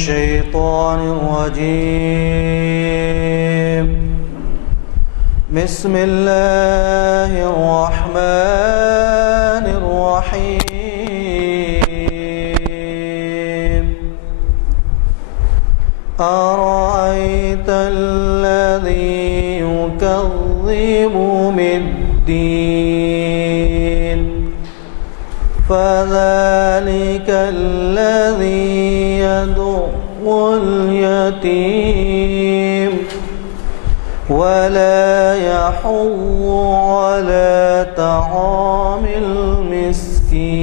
الشيطان الرجيم. بسم الله الرحمن الرحيم. أرأيت الذي يكذب بالدين فذلك الذي يدع اليتيم ولا يحض على طعام المسكين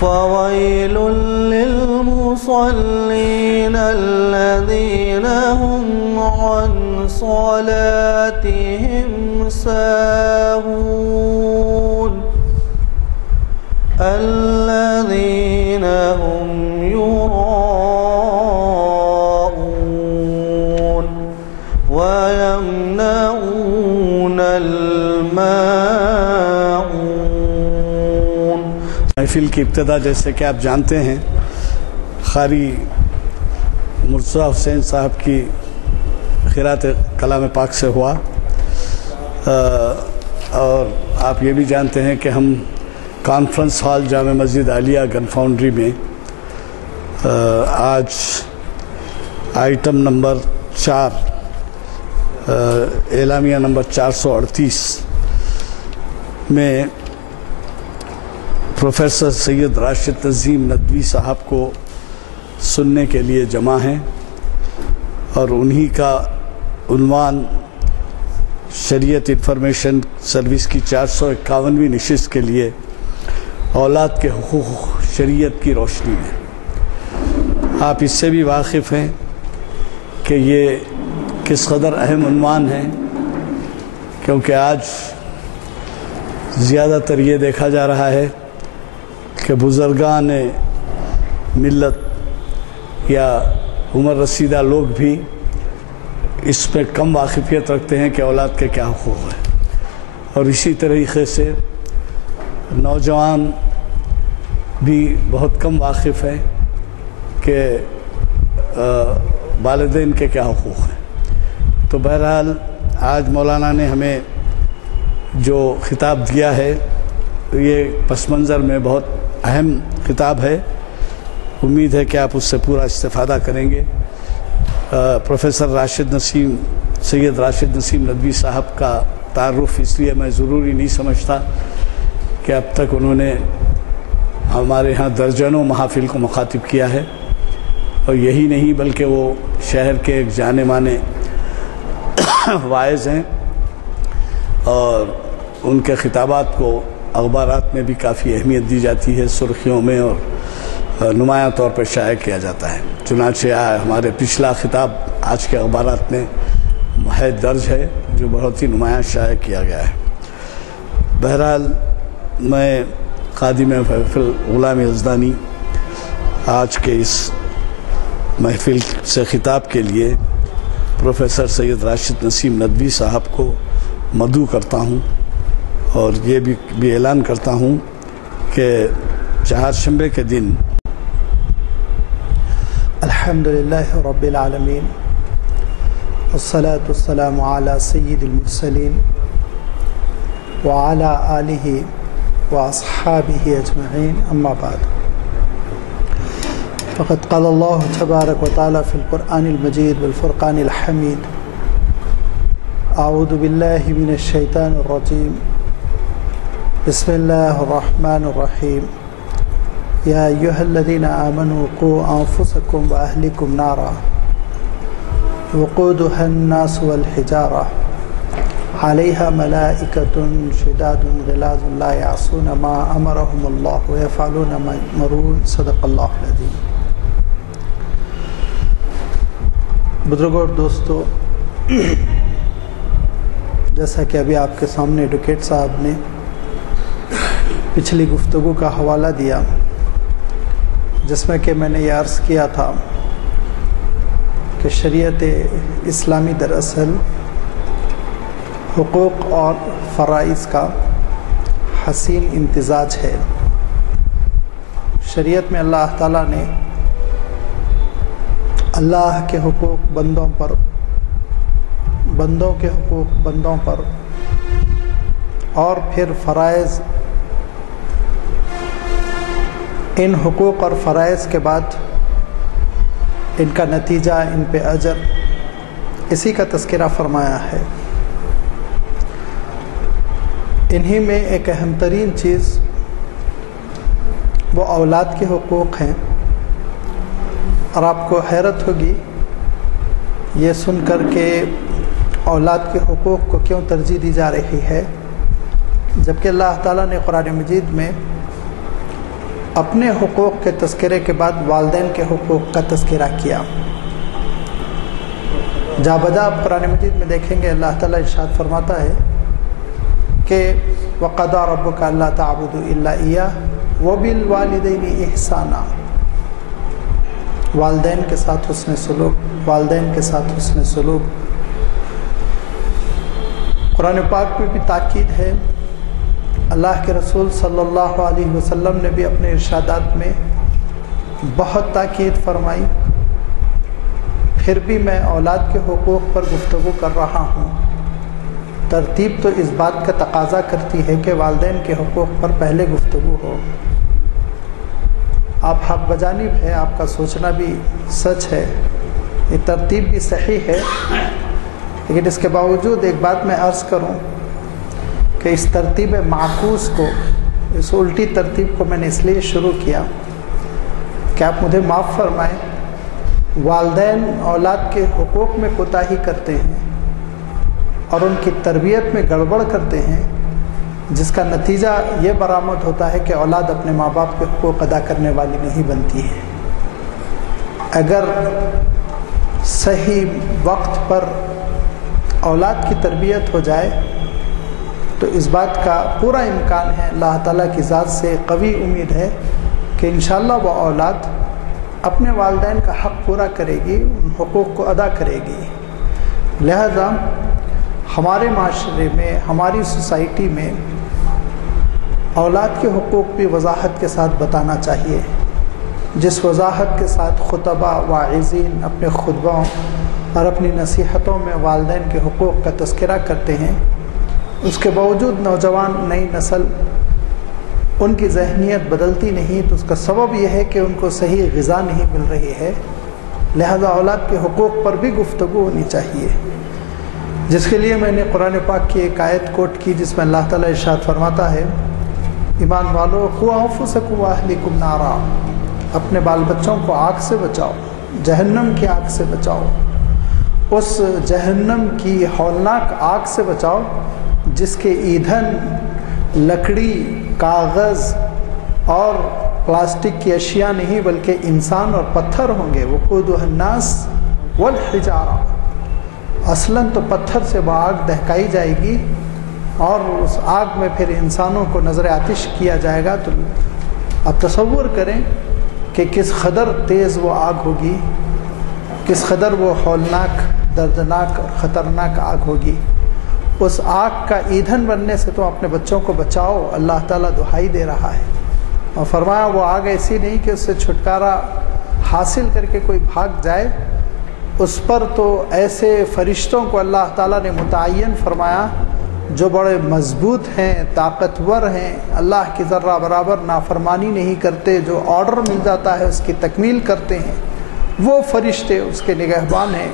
فويل للمصلين الذين هم عن صلاتهم ساهون الذين هم يراءون ويمنعون الماعون. محفل کی ابتدا جیسے کہ آپ جانتے ہیں قاری مرتضیٰ حسین صاحب کی قرأت کلام پاک سے ہوا، اور آپ یہ بھی جانتے ہیں کہ ہم کانفرنس ہال جامع مسجد عالیہ گن فاؤنڈری میں آج آئٹم نمبر 4 اعلامیہ نمبر 438 میں پروفیسر سید راشد نسیم ندوی صاحب کو سننے کے لیے جمع ہیں، اور انہی کا عنوان شریعت انفارمیشن سروس کی 451ویں نشست کے لیے اولاد کے حقوق شریعت کی روشنی میں. آپ اس سے بھی واقف ہیں کہ یہ کس قدر اہم عنوان ہے، کیونکہ آج زیادہ تر یہ دیکھا جا رہا ہے کہ بزرگان ملت یا عمر رسیدہ لوگ بھی اس پہ کم واقفیت رکھتے ہیں کہ اولاد کے کیا حقوق ہیں، اور اسی طریقے سے نوجوان بھی بہت کم واقف ہیں کہ والدین کے کیا حقوق ہیں. تو بہرحال آج مولانا نے ہمیں جو خطاب دیا ہے یہ پس منظر میں بہت اہم خطاب ہے. امید ہے کہ آپ اس سے پورا استفادہ کریں گے. پروفیسر سید راشد نسیم ندوی صاحب کا تعارف اس لیے میں ضروری نہیں سمجھتا کہ اب تک انہوں نے ہمارے ہاں درجنوں محافل کو مخاطب کیا ہے، اور یہی نہیں بلکہ وہ شہر کے ایک جانے مانے واعظ ہیں، اور ان کے خطابات کو اخبارات میں بھی کافی اہمیت دی جاتی ہے، سرخیوں میں اور نمایاں طور پر شائع کیا جاتا ہے. چنانچہ ہمارے پچھلا خطاب آج کے اخبارات میں محض درج ہے جو بہت ہی نمایاں شائع کیا گیا ہے. بہرحال میں خادم محفل غلام یزدانی آج کے اس محفل سے خطاب کے لیے پروفیسر سید راشد نسیم ندوی صاحب کو مدعو کرتا ہوں، اور یہ بھی اعلان کرتا ہوں کہ چہارشنبے کے دن الحمدللہ رب العالمین والصلاة والسلام علی سید المرسلین وعلی آلہ واصحابہ اجمعین، اما بعد. فقد قال اللہ تبارک وتعالی فی القرآن المجید والفرقان الحمید: اعوذ باللہ من الشیطان الرجیم، بسم اللہ الرحمن الرحیم. یا ایہا الذین آمنوا قوا انفسکم واہلکم نارا وقودها الناس والحجارہ علیہا ملائکۃ شداد غلاظ لا یعصون ما امرهم اللہ ویفعلون ما یؤمرون. صدق اللہ العظیم. بزرگوں اور دوستو، جیسا کہ ابھی آپ کے سامنے ایڈوکیٹ صاحب نے پچھلی گفتگو کا حوالہ دیا، جس میں کہ میں نے یہ عرض کیا تھا کہ شریعت اسلامی دراصل حقوق اور فرائض کا حسین امتزاج ہے. شریعت میں اللہ تعالیٰ نے اللہ کے حقوق بندوں پر، بندوں کے حقوق بندوں پر، اور پھر فرائض، ان حقوق اور فرائض کے بعد ان کا نتیجہ، ان پہ اجر، اسی کا تذکرہ فرمایا ہے۔ انہی میں ایک اہم ترین چیز وہ اولاد کے حقوق ہیں، اور آپ کو حیرت ہوگی یہ سن کر کہ اولاد کے حقوق کو کیوں ترجیح دی جا رہی ہے، جبکہ اللہ تعالیٰ نے قرآن مجید میں اپنے حقوق کے تذکرے کے بعد والدین کے حقوق کا تذکرہ کیا۔ جا بجا آپ قرآن مجید میں دیکھیں گے اللہ تعالیٰ ارشاد فرماتا ہے کہ وَقَضَىٰ رَبُّكَ أَلَّا تَعْبُدُوا إِلَّا إِيَّاهُ وَبِالْوَالِدَيْنِ إِحْسَانًا، والدین کے ساتھ حسن سلوک، والدین کے ساتھ حسن سلوک۔ قرآن پاک میں بھی تاکید ہے، اللہ کے رسول صلی اللہ علیہ وسلم نے بھی اپنے ارشادات میں بہت تاکید فرمائی، پھر بھی میں اولاد کے حقوق پر گفتگو کر رہا ہوں۔ ترتیب تو اس بات کا تقاضا کرتی ہے کہ والدین کے حقوق پر پہلے گفتگو ہو۔ آپ حق بجانب ہے، آپ کا سوچنا بھی سچ ہے، یہ ترتیب بھی صحیح ہے، لیکن اس کے باوجود ایک بات میں عرض کروں کہ اس ترتیب معکوس کو، اس الٹی ترتیب کو میں نے اس لیے شروع کیا کہ آپ مجھے معاف فرمائیں، والدین اولاد کے حقوق میں کوتاہی کرتے ہیں اور ان کی تربیت میں گڑبڑ کرتے ہیں، جس کا نتیجہ یہ برآمد ہوتا ہے کہ اولاد اپنے ماں باپ کے حقوق ادا کرنے والی نہیں بنتی ہے۔ اگر صحیح وقت پر اولاد کی تربیت ہو جائے تو اس بات کا پورا امکان ہے، اللہ تعالیٰ کی ذات سے قوی امید ہے کہ انشاءاللہ وہ اولاد اپنے والدین کا حق پورا کرے گی، ان حقوق کو ادا کرے گی۔ لہذا ہمارے معاشرے میں، ہماری سوسائٹی میں اولاد کے حقوق بھی وضاحت کے ساتھ بتانا چاہیے، جس وضاحت کے ساتھ خطبہ، واعظین اپنے خطبوں اور اپنی نصیحتوں میں والدین کے حقوق کا تذکرہ کرتے ہیں، اس کے باوجود نوجوان نئی نسل ان کی ذہنیت بدلتی نہیں، تو اس کا سبب یہ ہے کہ ان کو صحیح غذا نہیں مل رہی ہے۔ لہذا اولاد کے حقوق پر بھی گفتگو ہونی چاہیے، جس کے لیے میں نے قرآن پاک کی ایک آیت کوٹ کی، جس میں اللہ تعالیٰ ارشاد فرماتا ہے، ایمان والو قوا انفسکم واہلیکم نارا، اپنے بال بچوں کو آگ سے بچاؤ، جہنم کی آگ سے بچاؤ، اس جہنم کی ہولناک آگ سے بچاؤ جس کے ایندھن لکڑی، کاغذ اور پلاسٹک کی اشیاء نہیں بلکہ انسان اور پتھر ہوں گے۔ وقودها الناس والحجارہ، اصلاً تو پتھر سے وہ آگ دہکائی جائے گی اور اس آگ میں پھر انسانوں کو نظر آتش کیا جائے گا۔ تو اب تصور کریں کہ کس قدر تیز وہ آگ ہوگی، کس قدر وہ ہولناک، دردناک اور خطرناک آگ ہوگی۔ اس آگ کا ایندھن بننے سے تو اپنے بچوں کو بچاؤ، اللہ تعالیٰ دہائی دے رہا ہے، اور فرمایا وہ آگ ایسی نہیں کہ اس سے چھٹکارا حاصل کر کے کوئی بھاگ جائے، اس پر تو ایسے فرشتوں کو اللہ تعالیٰ نے متعین فرمایا جو بڑے مضبوط ہیں، طاقتور ہیں، اللہ کی ذرہ برابر نافرمانی نہیں کرتے، جو آرڈر مل جاتا ہے اس کی تکمیل کرتے ہیں، وہ فرشتے اس کے نگہبان ہیں،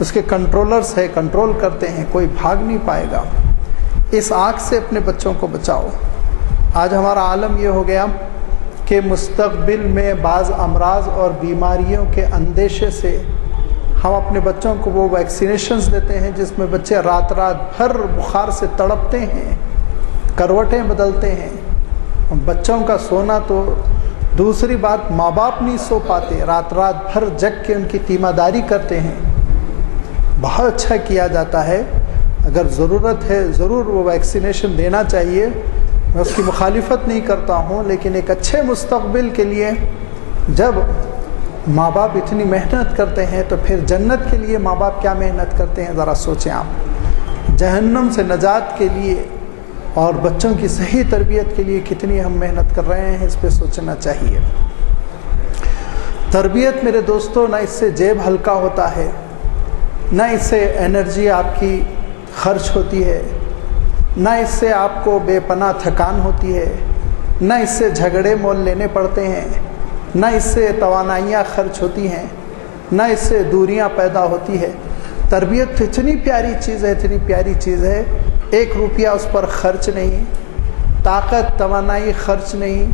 اس کے کنٹرولرز ہیں، کنٹرول کرتے ہیں، کوئی بھاگ نہیں پائے گا۔ اس آگ سے اپنے بچوں کو بچاؤ۔ آج ہمارا عالم یہ ہو گیا کہ مستقبل میں بعض امراض اور بیماریوں کے اندیشے سے ہم اپنے بچوں کو وہ ویکسینیشنز دیتے ہیں جس میں بچے رات بھر بخار سے تڑپتے ہیں، کروٹیں بدلتے ہیں۔ بچوں کا سونا تو دوسری بات، ماں باپ نہیں سو پاتے، رات بھر جگ کے ان کی تیمارداری کرتے ہیں۔ بہت اچھا کیا جاتا ہے، اگر ضرورت ہے ضرور وہ ویکسینیشن دینا چاہیے، میں اس کی مخالفت نہیں کرتا ہوں، لیکن ایک اچھے مستقبل کے لیے جب ماں باپ اتنی محنت کرتے ہیں تو پھر جنت کے لیے ماں باپ کیا محنت کرتے ہیں، ذرا سوچیں آپ۔ جہنم سے نجات کے لیے اور بچوں کی صحیح تربیت کے لیے کتنی ہم محنت کر رہے ہیں، اس پہ سوچنا چاہیے۔ تربیت میرے دوستوں نہ اس سے جیب ہلکا ہوتا ہے، نہ اس سے انرجی آپ کی خرچ ہوتی ہے، نہ اس سے آپ کو بے پناہ تھکان ہوتی ہے، نہ اس سے جھگڑے مول لینے پڑتے ہیں، نہ اس سے توانائیاں خرچ ہوتی ہیں، نہ اس سے دوریاں پیدا ہوتی ہے۔ تربیت تو اتنی پیاری چیز ہے، اتنی پیاری چیز ہے، 1 روپیہ اس پر خرچ نہیں، طاقت توانائی خرچ نہیں،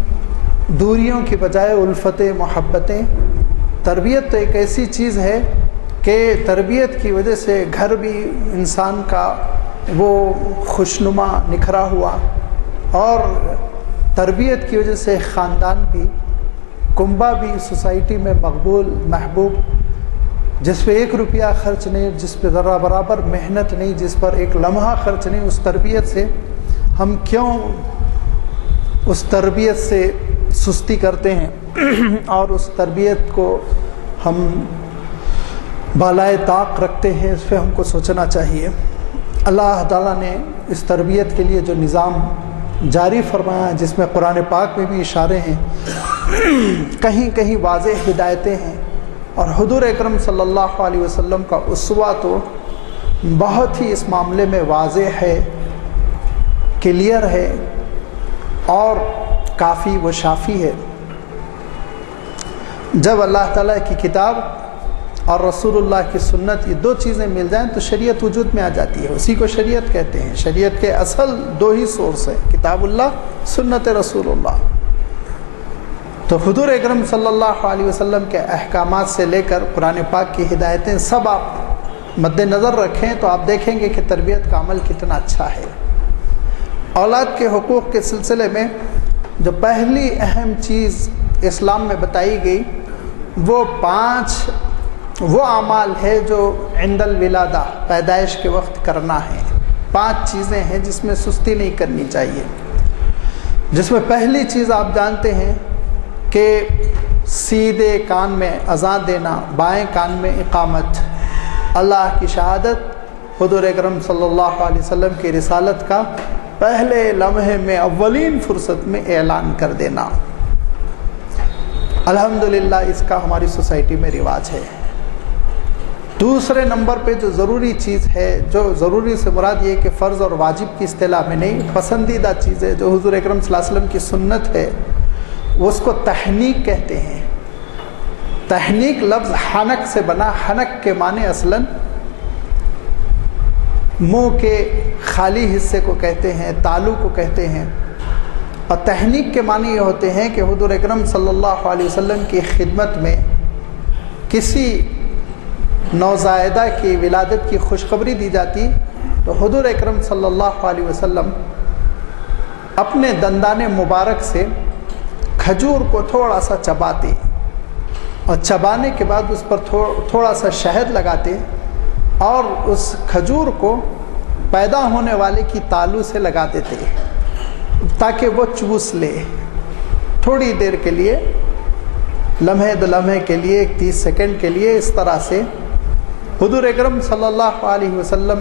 دوریوں کی بجائے الفتیں محبتیں۔ تربیت تو ایک ایسی چیز ہے کہ تربیت کی وجہ سے گھر بھی انسان کا وہ خوشنما نکھرا ہوا، اور تربیت کی وجہ سے خاندان بھی، کنبہ بھی سوسائٹی میں مقبول محبوب، جس پہ 1 روپیہ خرچ نہیں، جس پہ ذرا برابر محنت نہیں، جس پر 1 لمحہ خرچ نہیں، اس تربیت سے ہم کیوں اس تربیت سے سستی کرتے ہیں اور اس تربیت کو ہم بالائے طاق رکھتے ہیں؟ اس پہ ہم کو سوچنا چاہیے۔ اللہ تعالیٰ نے اس تربیت کے لیے جو نظام جاری فرمایا، جس میں قرآن پاک میں بھی اشارے ہیں، کہیں کہیں واضح ہدایتیں ہیں، اور حضور اکرم صلی اللہ علیہ وسلم کا اسوہ تو بہت ہی اس معاملے میں واضح ہے، کلیئر ہے اور کافی و شافی ہے۔ جب اللہ تعالیٰ کی کتاب اور رسول اللہ کی سنت، یہ 2 چیزیں مل جائیں تو شریعت وجود میں آ جاتی ہے، اسی کو شریعت کہتے ہیں۔ شریعت کے اصل 2 ہی سورس ہیں، کتاب اللہ، سنت رسول اللہ۔ تو حضور اکرم صلی اللہ علیہ وسلم کے احکامات سے لے کر قرآن پاک کی ہدایتیں سب آپ مد نظر رکھیں تو آپ دیکھیں گے کہ تربیت کا عمل کتنا اچھا ہے۔ اولاد کے حقوق کے سلسلے میں جو پہلی اہم چیز اسلام میں بتائی گئی، وہ 5 وہ اعمال ہے جو عند الولادہ، پیدائش کے وقت کرنا ہے۔ 5 چیزیں ہیں جس میں سستی نہیں کرنی چاہیے، جس میں پہلی چیز آپ جانتے ہیں کہ سیدھے کان میں اذان دینا، بائیں کان میں اقامت، اللہ کی شہادت، حضور اکرم صلی اللہ علیہ وسلم کی رسالت کا پہلے لمحے میں، اولین فرصت میں اعلان کر دینا۔ الحمدللہ اس کا ہماری سوسائٹی میں رواج ہے۔ دوسرے نمبر پہ جو ضروری چیز ہے، جو ضروری سے مراد یہ کہ فرض اور واجب کی اصطلاح میں نہیں، پسندیدہ چیز ہے جو حضور اکرم صلی اللہ علیہ وسلم کی سنت ہے، اس کو تحنیک کہتے ہیں۔ تحنیک لفظ حنک سے بنا، حنک کے معنی اصلاً منہ کے خالی حصے کو کہتے ہیں، تالو کو کہتے ہیں، اور تحنیک کے معنی یہ ہوتے ہیں کہ حضور اکرم صلی اللہ علیہ وسلم کی خدمت میں کسی نوزائیدہ کی ولادت کی خوشخبری دی جاتی تو حضور اکرم صلی اللہ علیہ وسلم اپنے دندان مبارک سے کھجور کو تھوڑا سا چباتے، اور چبانے کے بعد اس پر تھوڑا سا شہد لگاتے، اور اس کھجور کو پیدا ہونے والے کی تالو سے لگا دیتے تاکہ وہ چوس لے تھوڑی دیر کے لیے، لمحے دو لمحے کے لیے، 30 سیکنڈ کے لیے۔ اس طرح سے حضور اکرم صلی اللہ علیہ وسلم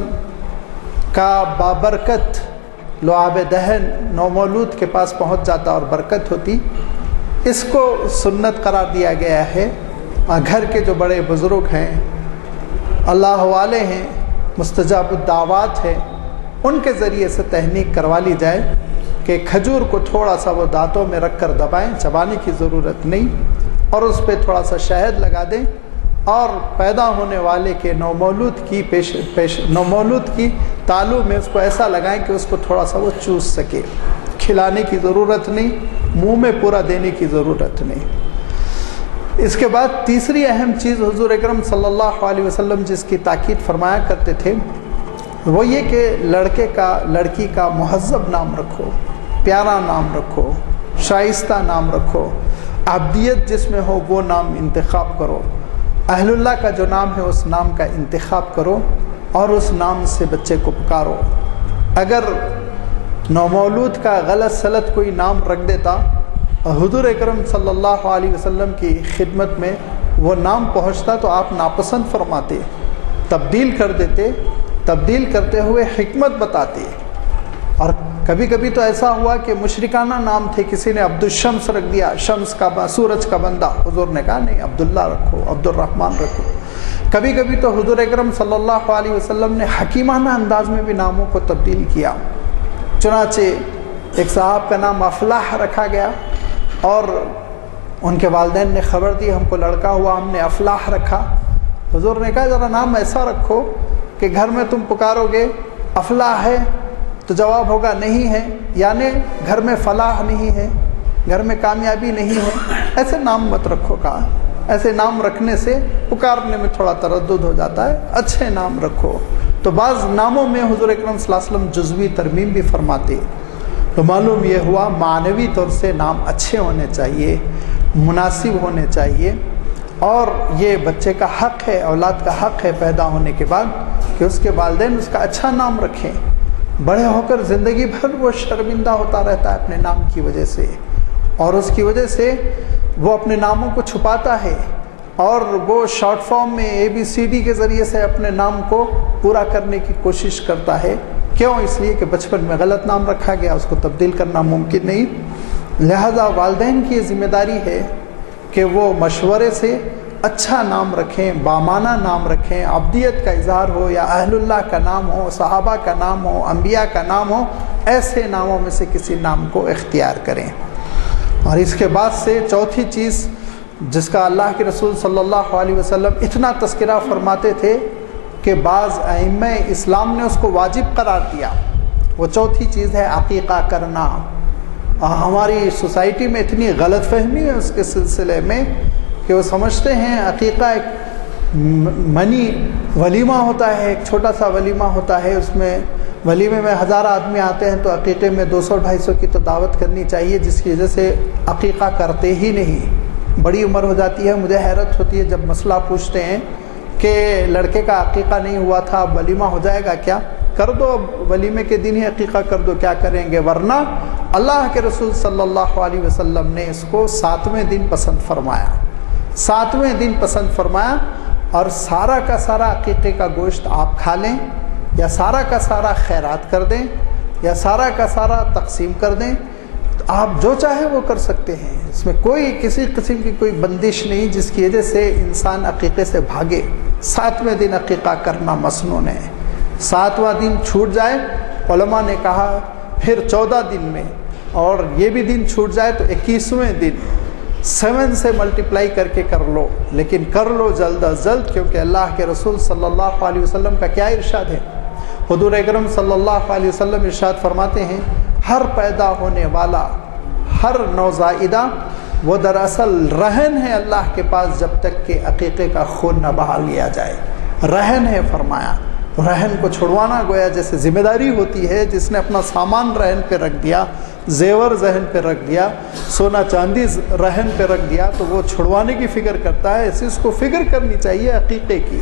کا بابرکت لعاب دہن نومولود کے پاس پہنچ جاتا اور برکت ہوتی۔ اس کو سنت قرار دیا گیا ہے، اور گھر کے جو بڑے بزرگ ہیں، اللہ والے ہیں، مستجاب الدعوات ہیں، ان کے ذریعے سے تحنیک کروا لی جائے کہ کھجور کو تھوڑا سا وہ دانتوں میں رکھ کر دبائیں، چبانے کی ضرورت نہیں، اور اس پہ تھوڑا سا شہد لگا دیں، اور پیدا ہونے والے کے نومولود کی تالو میں اس کو ایسا لگائیں کہ اس کو تھوڑا سا وہ چوس سکے۔ کھلانے کی ضرورت نہیں، منہ میں پورا دینے کی ضرورت نہیں۔ اس کے بعد تیسری اہم چیز حضور اکرم صلی اللہ علیہ وسلم جس کی تاکید فرمایا کرتے تھے، وہ یہ کہ لڑکی کا مہذب نام رکھو، پیارا نام رکھو، شائستہ نام رکھو، عبدیت جس میں ہو وہ نام انتخاب کرو، اہل اللہ کا جو نام ہے اس نام کا انتخاب کرو، اور اس نام سے بچے کو پکارو۔ اگر نومولود کا غلط سلط کوئی نام رکھ دیتا، حضور اکرم صلی اللہ علیہ وسلم کی خدمت میں وہ نام پہنچتا تو آپ ناپسند فرماتے، تبدیل کر دیتے، تبدیل کرتے ہوئے حکمت بتاتے، اور کبھی کبھی تو ایسا ہوا کہ مشرکانہ نام تھے، کسی نے عبدالشمس رکھ دیا، شمس کا سورج کا بندہ، حضور نے کہا نہیں عبداللہ رکھو، عبد الرحمن رکھو۔ کبھی کبھی تو حضور اکرم صلی اللہ علیہ وسلم نے حکیمانہ انداز میں بھی ناموں کو تبدیل کیا۔ چنانچہ ایک صاحب کا نام افلاح رکھا گیا اور ان کے والدین نے خبر دی ہم کو لڑکا ہوا، ہم نے افلاح رکھا۔ حضور نے کہا ذرا نام ایسا رکھو کہ گھر میں تم پکارو گے افلاح ہے تو جواب ہوگا نہیں ہے، یعنی گھر میں فلاح نہیں ہے، گھر میں کامیابی نہیں ہے، ایسے نام مت رکھو۔ کہا ایسے نام رکھنے سے پکارنے میں تھوڑا تردد ہو جاتا ہے، اچھے نام رکھو۔ تو بعض ناموں میں حضور اکرم صلی اللہ علیہ وسلم جزوی ترمیم بھی فرماتے، تو معلوم یہ ہوا معنوی طور سے نام اچھے ہونے چاہیے، مناسب ہونے چاہیے، اور یہ بچے کا حق ہے، اولاد کا حق ہے پیدا ہونے کے بعد کہ اس کے والدین اس کا اچھا نام رکھیں۔ بڑے ہو کر زندگی بھر وہ شرمندہ ہوتا رہتا ہے اپنے نام کی وجہ سے، اور اس کی وجہ سے وہ اپنے ناموں کو چھپاتا ہے اور وہ شارٹ فارم میں ABCD کے ذریعے سے اپنے نام کو پورا کرنے کی کوشش کرتا ہے۔ کیوں؟ اس لیے کہ بچپن میں غلط نام رکھا گیا، اس کو تبدیل کرنا ممکن نہیں۔ لہذا والدین کی یہ ذمہ داری ہے کہ وہ مشورے سے اچھا نام رکھیں، بامانہ نام رکھیں، عبدیت کا اظہار ہو یا اہل اللہ کا نام ہو، صحابہ کا نام ہو، انبیاء کا نام ہو، ایسے ناموں میں سے کسی نام کو اختیار کریں۔ اور اس کے بعد سے چوتھی چیز جس کا اللہ کے رسول صلی اللہ علیہ وسلم اتنا تذکرہ فرماتے تھے کہ بعض ائمہ اسلام نے اس کو واجب قرار دیا، وہ چوتھی چیز ہے عقیقہ کرنا۔ ہماری سوسائٹی میں اتنی غلط فہمی ہے اس کے سلسلے میں کہ وہ سمجھتے ہیں عقیقہ ایک منی ولیمہ ہوتا ہے، ایک چھوٹا سا ولیمہ ہوتا ہے، اس میں ولیمے میں 1000 آدمی آتے ہیں تو عقیقے میں 200-250 کی تو دعوت کرنی چاہیے، جس کی وجہ سے عقیقہ کرتے ہی نہیں۔ بڑی عمر ہو جاتی ہے، مجھے حیرت ہوتی ہے جب مسئلہ پوچھتے ہیں کہ لڑکے کا عقیقہ نہیں ہوا تھا، اب ولیمہ ہو جائے گا کیا؟ کر دو، اب ولیمے کے دن ہی عقیقہ کر دو، کیا کریں گے؟ ورنہ اللہ کے رسول صلی اللہ علیہ وسلم نے اس کو 7ویں دن پسند فرمایا، 7ویں دن پسند فرمایا، اور سارا کا سارا عقیقے کا گوشت آپ کھا لیں، یا سارا کا سارا خیرات کر دیں، یا سارا کا سارا تقسیم کر دیں، آپ جو چاہے وہ کر سکتے ہیں۔ اس میں کوئی کسی قسم کی کوئی بندش نہیں جس کی وجہ سے انسان عقیقے سے بھاگے۔ 7ویں دن عقیقہ کرنا مسنون ہے۔ 7واں دن چھوٹ جائے، علماء نے کہا پھر 14 دن میں، اور یہ بھی دن چھوٹ جائے تو 21ویں دن 7 سے ملٹیپلائی کر کے کر لو، لیکن کر لو جلد از جلد، کیونکہ اللہ کے رسول صلی اللہ علیہ وسلم کا کیا ارشاد ہے؟ حضور اکرم صلی اللہ علیہ وسلم ارشاد فرماتے ہیں ہر پیدا ہونے والا، ہر نوزائیدہ وہ دراصل رہن ہے اللہ کے پاس جب تک کہ عقیقے کا خون نہ بہا لیا جائے۔ رہن ہے فرمایا، رہن کو چھڑوانا گویا جیسے ذمہ داری ہوتی ہے، جس نے اپنا سامان رہن پہ رکھ دیا، زیور رہن پہ رکھ دیا، سونا چاندی رہن پہ رکھ دیا، تو وہ چھڑوانے کی فکر کرتا ہے، ایسے اس کو فکر کرنی چاہیے عقیقے کی۔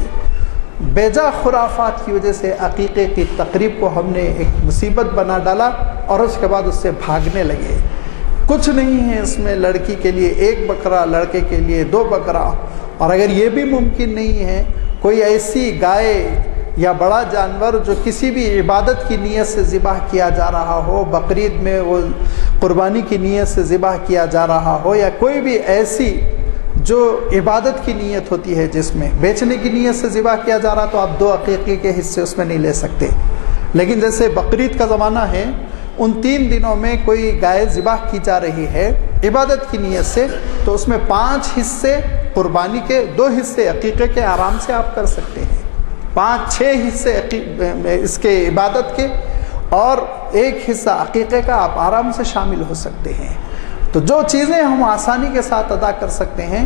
بیجا خرافات کی وجہ سے عقیقے کی تقریب کو ہم نے ایک مصیبت بنا ڈالا، اور اس کے بعد اس سے بھاگنے لگے۔ کچھ نہیں ہے اس میں، لڑکی کے لیے 1 بکرا، لڑکے کے لیے 2 بکرا، اور اگر یہ بھی ممکن نہیں ہے کوئی ایسی گائے یا بڑا جانور جو کسی بھی عبادت کی نیت سے ذبح کیا جا رہا ہو، بقرعید میں وہ قربانی کی نیت سے ذبح کیا جا رہا ہو، یا کوئی بھی ایسی جو عبادت کی نیت ہوتی ہے جس میں بیچنے کی نیت سے ذبح کیا جا رہا، تو آپ 2 عقیقے کے حصے اس میں نہیں لے سکتے۔ لیکن جیسے بقرعید کا زمانہ ہے، ان 3 دنوں میں کوئی گائے ذبح کی جا رہی ہے عبادت کی نیت سے، تو اس میں 5 حصے قربانی کے، 2 حصے عقیقے کے آرام سے آپ کر سکتے ہیں، 5-6 حصے اس کے عبادت کے، اور 1 حصہ عقیقے کا آپ آرام سے شامل ہو سکتے ہیں۔ تو جو چیزیں ہم آسانی کے ساتھ ادا کر سکتے ہیں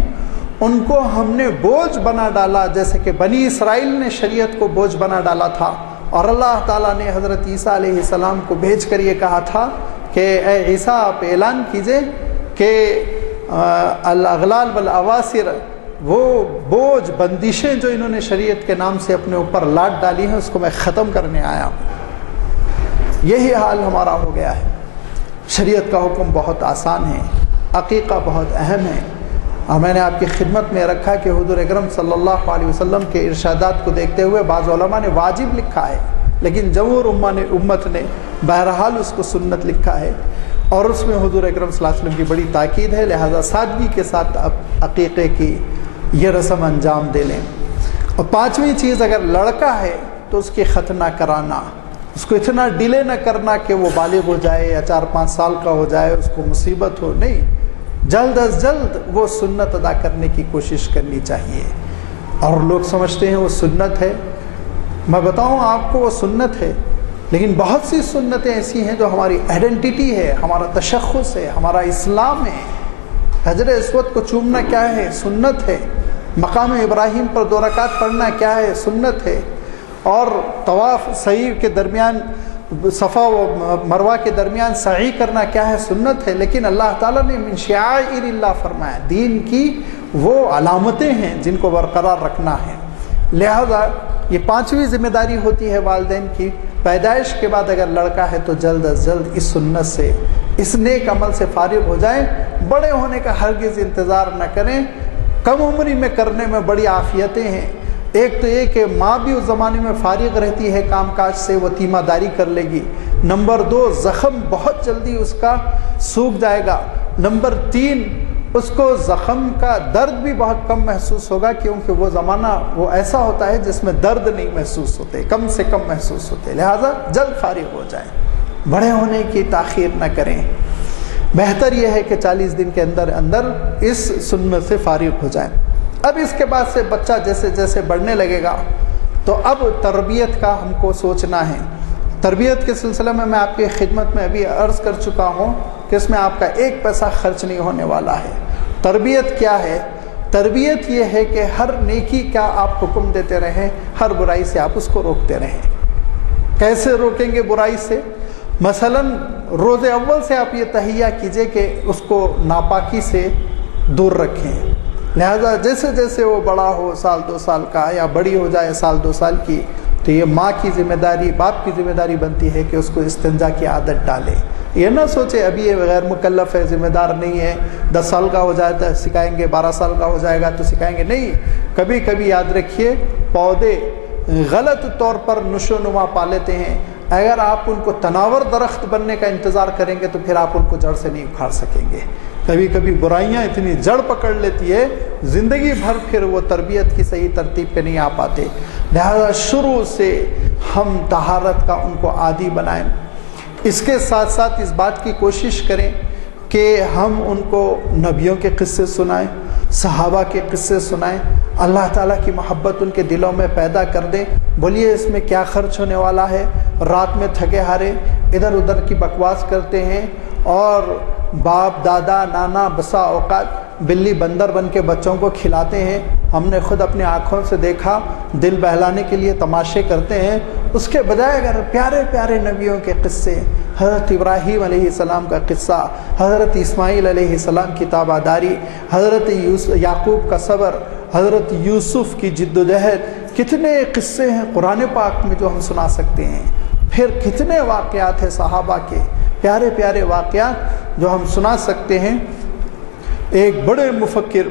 ان کو ہم نے بوجھ بنا ڈالا، جیسے کہ بنی اسرائیل نے شریعت کو بوجھ بنا ڈالا تھا، اور اللہ تعالیٰ نے حضرت عیسیٰ علیہ السلام کو بھیج کر یہ کہا تھا کہ اے عیسیٰ آپ اعلان کیجئے کہ الاغلال والاواسر، وہ بوجھ بندشیں جو انہوں نے شریعت کے نام سے اپنے اوپر لاد ڈالی ہیں، اس کو میں ختم کرنے آیا ہوں۔ یہی حال ہمارا ہو گیا ہے۔ شریعت کا حکم بہت آسان ہے، عقیقہ بہت اہم ہے، اور میں نے آپ کی خدمت میں رکھا کہ حضور اکرم صلی اللہ علیہ وسلم کے ارشادات کو دیکھتے ہوئے بعض علماء نے واجب لکھا ہے، لیکن جمہور امت نے بہرحال اس کو سنت لکھا ہے اور اس میں حضور اکرم صلی اللہ علیہ وسلم کی بڑی تاکید ہے، لہذا سادگی کے ساتھ عقیقے کی یہ رسم انجام دے لیں۔ اور پانچویں چیز، اگر لڑکا ہے تو اس کی ختنہ کرانا، اس کو اتنا ڈیلے نہ کرنا کہ وہ بالغ ہو جائے یا 4-5 سال کا ہو جائے اس کو مصیبت ہو، نہیں، جلد از جلد وہ سنت ادا کرنے کی کوشش کرنی چاہیے۔ اور لوگ سمجھتے ہیں وہ سنت ہے، میں بتاؤں آپ کو وہ سنت ہے، لیکن بہت سی سنتیں ایسی ہیں جو ہماری آئیڈینٹی ہے، ہمارا تشخص ہے، ہمارا اسلام ہے۔ حجر اسود کو چومنا کیا ہے؟ سنت ہے۔ مقام ابراہیم پر 2 رکعت پڑھنا کیا ہے؟ سنت ہے۔ اور طواف سعی کے درمیان، صفا و مروہ کے درمیان سعی کرنا کیا ہے؟ سنت ہے۔ لیکن اللہ تعالیٰ نے من شعائر اللہ فرمایا، دین کی وہ علامتیں ہیں جن کو برقرار رکھنا ہے۔ لہذا یہ 5ویں ذمہ داری ہوتی ہے والدین کی، پیدائش کے بعد اگر لڑکا ہے تو جلد از جلد اس سنت سے، اس نیک عمل سے فارغ ہو جائیں۔ بڑے ہونے کا ہرگز انتظار نہ کریں، کم عمری میں کرنے میں بڑی عافیتیں ہیں۔ ایک تو یہ کہ ماں بھی اس زمانے میں فارغ رہتی ہے کام کاج سے، وہ تیمہ داری کر لے گی۔ نمبر 2، زخم بہت جلدی اس کا سوکھ جائے گا۔ نمبر 3، اس کو زخم کا درد بھی بہت کم محسوس ہوگا، کیونکہ وہ زمانہ وہ ایسا ہوتا ہے جس میں درد نہیں محسوس ہوتے، کم سے کم محسوس ہوتے، لہذا جلد فارغ ہو جائیں، بڑے ہونے کی تاخیر نہ کریں۔ بہتر یہ ہے کہ 40 دن کے اندر اندر اس سنت سے فارغ ہو جائیں۔ اب اس کے بعد سے بچہ جیسے جیسے بڑھنے لگے گا تو اب تربیت کا ہم کو سوچنا ہے۔ تربیت کے سلسلے میں میں آپ کی خدمت میں ابھی عرض کر چکا ہوں کہ اس میں آپ کا 1 پیسہ خرچ نہیں ہونے والا ہے۔ تربیت کیا ہے؟ تربیت یہ ہے کہ ہر نیکی کا آپ حکم دیتے رہیں، ہر برائی سے آپ اس کو روکتے رہیں۔ کیسے روکیں گے برائی سے؟ مثلا روز اول سے آپ یہ تہیہ کیجئے کہ اس کو ناپاکی سے دور رکھیں۔ لہذا جیسے جیسے وہ بڑا ہو، 1-2 سال کا یا بڑی ہو جائے 1-2 سال کی، تو یہ ماں کی ذمہ داری، باپ کی ذمہ داری بنتی ہے کہ اس کو استنجا کی عادت ڈالے۔ یہ نہ سوچے ابھی یہ غیر مکلف ہے، ذمہ دار نہیں ہے، 10 سال کا ہو جائے تو سکھائیں گے، 12 سال کا ہو جائے گا تو سکھائیں گے، نہیں۔ کبھی کبھی یاد رکھیے، پودے غلط طور پر نشو نما پا لیتے ہیں۔ اگر آپ ان کو تناور درخت بننے کا انتظار کریں گے تو پھر آپ ان کو جڑ سے نہیں اکھاڑ سکیں گے۔ کبھی کبھی برائیاں اتنی جڑ پکڑ لیتی ہے، زندگی بھر پھر وہ تربیت کی صحیح ترتیب پہ نہیں آ پاتے۔ لہذا شروع سے ہم طہارت کا ان کو عادی بنائیں۔ اس کے ساتھ ساتھ اس بات کی کوشش کریں کہ ہم ان کو نبیوں کے قصے سنائیں، صحابہ کے قصے سنائیں، اللہ تعالیٰ کی محبت ان کے دلوں میں پیدا کر دیں۔ بولیے اس میں کیا خرچ ہونے والا ہے؟ رات میں تھکے ہارے ادھر ادھر کی بکواس کرتے ہیں اور باپ دادا نانا بسا اوقات بلی بندر بن کے بچوں کو کھلاتے ہیں۔ ہم نے خود اپنی آنکھوں سے دیکھا، دل بہلانے کے لیے تماشے کرتے ہیں۔ اس کے بجائے اگر پیارے پیارے نبیوں کے قصے، حضرت ابراہیم علیہ السلام کا قصہ، حضرت اسماعیل علیہ السلام کی تابعداری، حضرت یعقوب کا صبر، حضرت یوسف کی جد و جہد، کتنے قصے ہیں قرآن پاک میں جو ہم سنا سکتے ہیں۔ پھر کتنے واقعات ہیں صحابہ کے، پیارے پیارے واقعات جو ہم سنا سکتے ہیں۔ ایک بڑے مفکر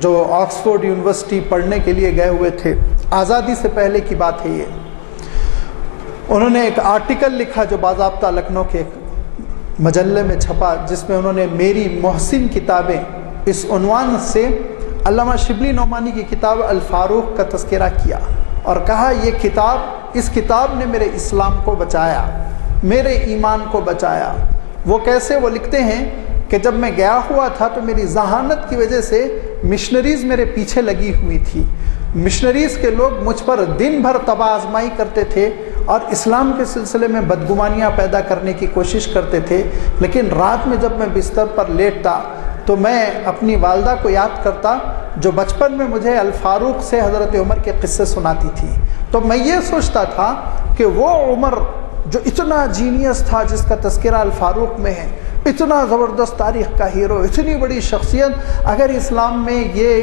جو آکسفورڈ یونیورسٹی پڑھنے کے لیے گئے ہوئے تھے، آزادی سے پہلے کی بات ہے یہ، انہوں نے ایک آرٹیکل لکھا جو باضابطہ لکھنؤ کے ایک مجلے میں چھپا، جس میں انہوں نے میری محسن کتابیں اس عنوان سے علامہ شبلی نعمانی کی کتاب الفاروق کا تذکرہ کیا اور کہا یہ کتاب، اس کتاب نے میرے اسلام کو بچایا، میرے ایمان کو بچایا۔ وہ کیسے؟ وہ لکھتے ہیں کہ جب میں گیا ہوا تھا تو میری ذہانت کی وجہ سے مشنریز میرے پیچھے لگی ہوئی تھی۔ مشنریز کے لوگ مجھ پر دن بھر تباہ آزمائی کرتے تھے اور اسلام کے سلسلے میں بدگمانیاں پیدا کرنے کی کوشش کرتے تھے، لیکن رات میں جب میں بستر پر لیٹتا تو میں اپنی والدہ کو یاد کرتا جو بچپن میں مجھے الفاروق سے حضرت عمر کے قصے سناتی تھی۔ تو میں یہ سوچتا تھا کہ وہ عمر جو اتنا جینیس تھا، جس کا تذکرہ الفاروق میں ہے، اتنا زبردست تاریخ کا ہیرو، اتنی بڑی شخصیت، اگر اسلام میں یہ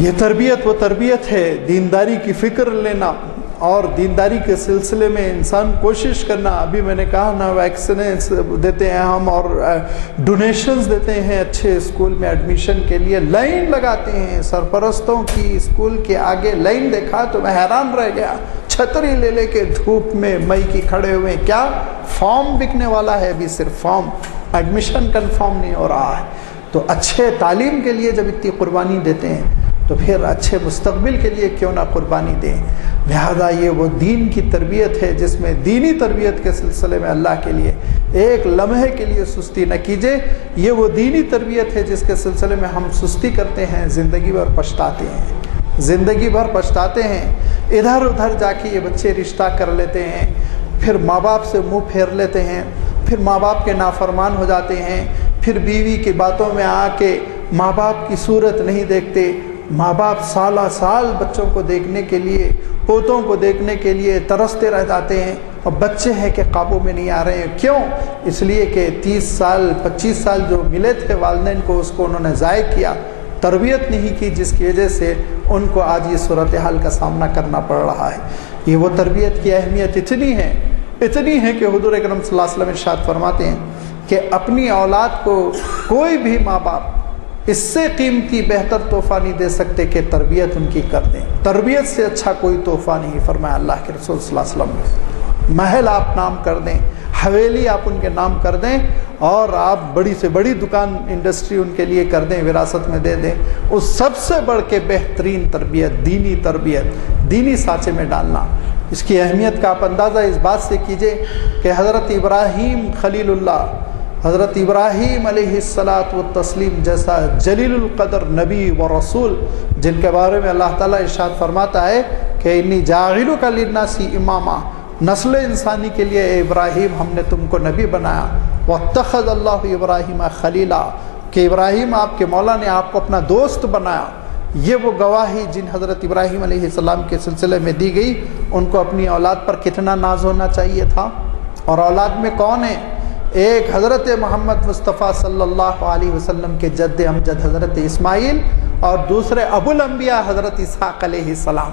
یہ تربیت وہ تربیت ہے، دینداری کی فکر لینا اور دینداری کے سلسلے میں انسان کوشش کرنا. ابھی میں نے کہا نا، ویکسینس دیتے ہیں ہم اور ڈونیشنز دیتے ہیں اچھے اسکول میں ایڈمیشن کے لیے، لائن لگاتے ہیں سرپرستوں کی. اسکول کے آگے لائن دیکھا تو میں حیران رہ گیا، چھتری لے لے کے دھوپ میں مئی کی کھڑے ہوئے. کیا فارم بکنے والا ہے؟ ابھی صرف فارم، ایڈمیشن کنفرم نہیں ہو رہا ہے. تو اچھے تعلیم کے لیے جب اتنی قربانی دیتے ہیں تو پھر اچھے مستقبل کے لیے کیوں نہ قربانی دیں. لہذا یہ وہ دین کی تربیت ہے جس میں دینی تربیت کے سلسلے میں اللہ کے لیے ایک لمحے کے لیے سستی نہ کیجیے. یہ وہ دینی تربیت ہے جس کے سلسلے میں ہم سستی کرتے ہیں، زندگی بھر پچھتاتے ہیں، زندگی بھر پچھتاتے ہیں. ادھر ادھر جا کے یہ بچے رشتہ کر لیتے ہیں، پھر ماں باپ سے منہ پھیر لیتے ہیں، پھر ماں باپ کے نافرمان ہو جاتے ہیں، پھر بیوی کی باتوں میں آ کے ماں باپ کی صورت نہیں دیکھتے. ماں باپ سالہ سال بچوں کو دیکھنے کے لیے، پوتوں کو دیکھنے کے لیے ترستے رہ جاتے ہیں، اور بچے ہیں کہ قابو میں نہیں آ رہے ہیں. کیوں؟ اس لیے کہ 30 سال 25 سال جو ملے تھے والدین کو، اس کو انہوں نے ضائع کیا، تربیت نہیں کی، جس کی وجہ سے ان کو آج یہ صورتحال کا سامنا کرنا پڑ رہا ہے. یہ وہ تربیت کی اہمیت اتنی ہے کہ حضور اکرم صلی اللہ علیہ وسلم ارشاد فرماتے ہیں کہ اپنی اولاد کو کوئی بھی ماں باپ اس سے قیمتی بہتر تحفہ نہیں دے سکتے کہ تربیت ان کی کر دیں. تربیت سے اچھا کوئی تحفہ نہیں. فرمایا اللہ کے رسول صلی اللہ علیہ وسلم نے، محل آپ نام کر دیں، حویلی آپ ان کے نام کر دیں، اور آپ بڑی سے بڑی دکان انڈسٹری ان کے لیے کر دیں، وراثت میں دے دیں. اس سب سے بڑھ کے بہترین تربیت، دینی سانچے میں ڈالنا. اس کی اہمیت کا آپ اندازہ اس بات سے کیجئے کہ حضرت ابراہیم خلیل اللہ، حضرت ابراہیم علیہ الصلاۃ والتسلیم جیسا جلیل القدر نبی و رسول، جن کے بارے میں اللہ تعالیٰ ارشاد فرماتا ہے کہ انی جاعلک للناس اماما، نسل انسانی کے لیے اے ابراہیم ہم نے تم کو نبی بنایا. واتخذ اللہ ابراہیم خلیلا، کہ ابراہیم آپ کے مولا نے آپ کو اپنا دوست بنایا. یہ وہ گواہی جن حضرت ابراہیم علیہ السلام کے سلسلے میں دی گئی. ان کو اپنی اولاد پر کتنا ناز ہونا چاہیے تھا. اور اولاد میں کون ہے؟ ایک حضرت محمد مصطفیٰ صلی اللہ علیہ وسلم کے جد امجد حضرت اسماعیل، اور دوسرے ابو الانبیاء حضرت اسحاق علیہ السلام.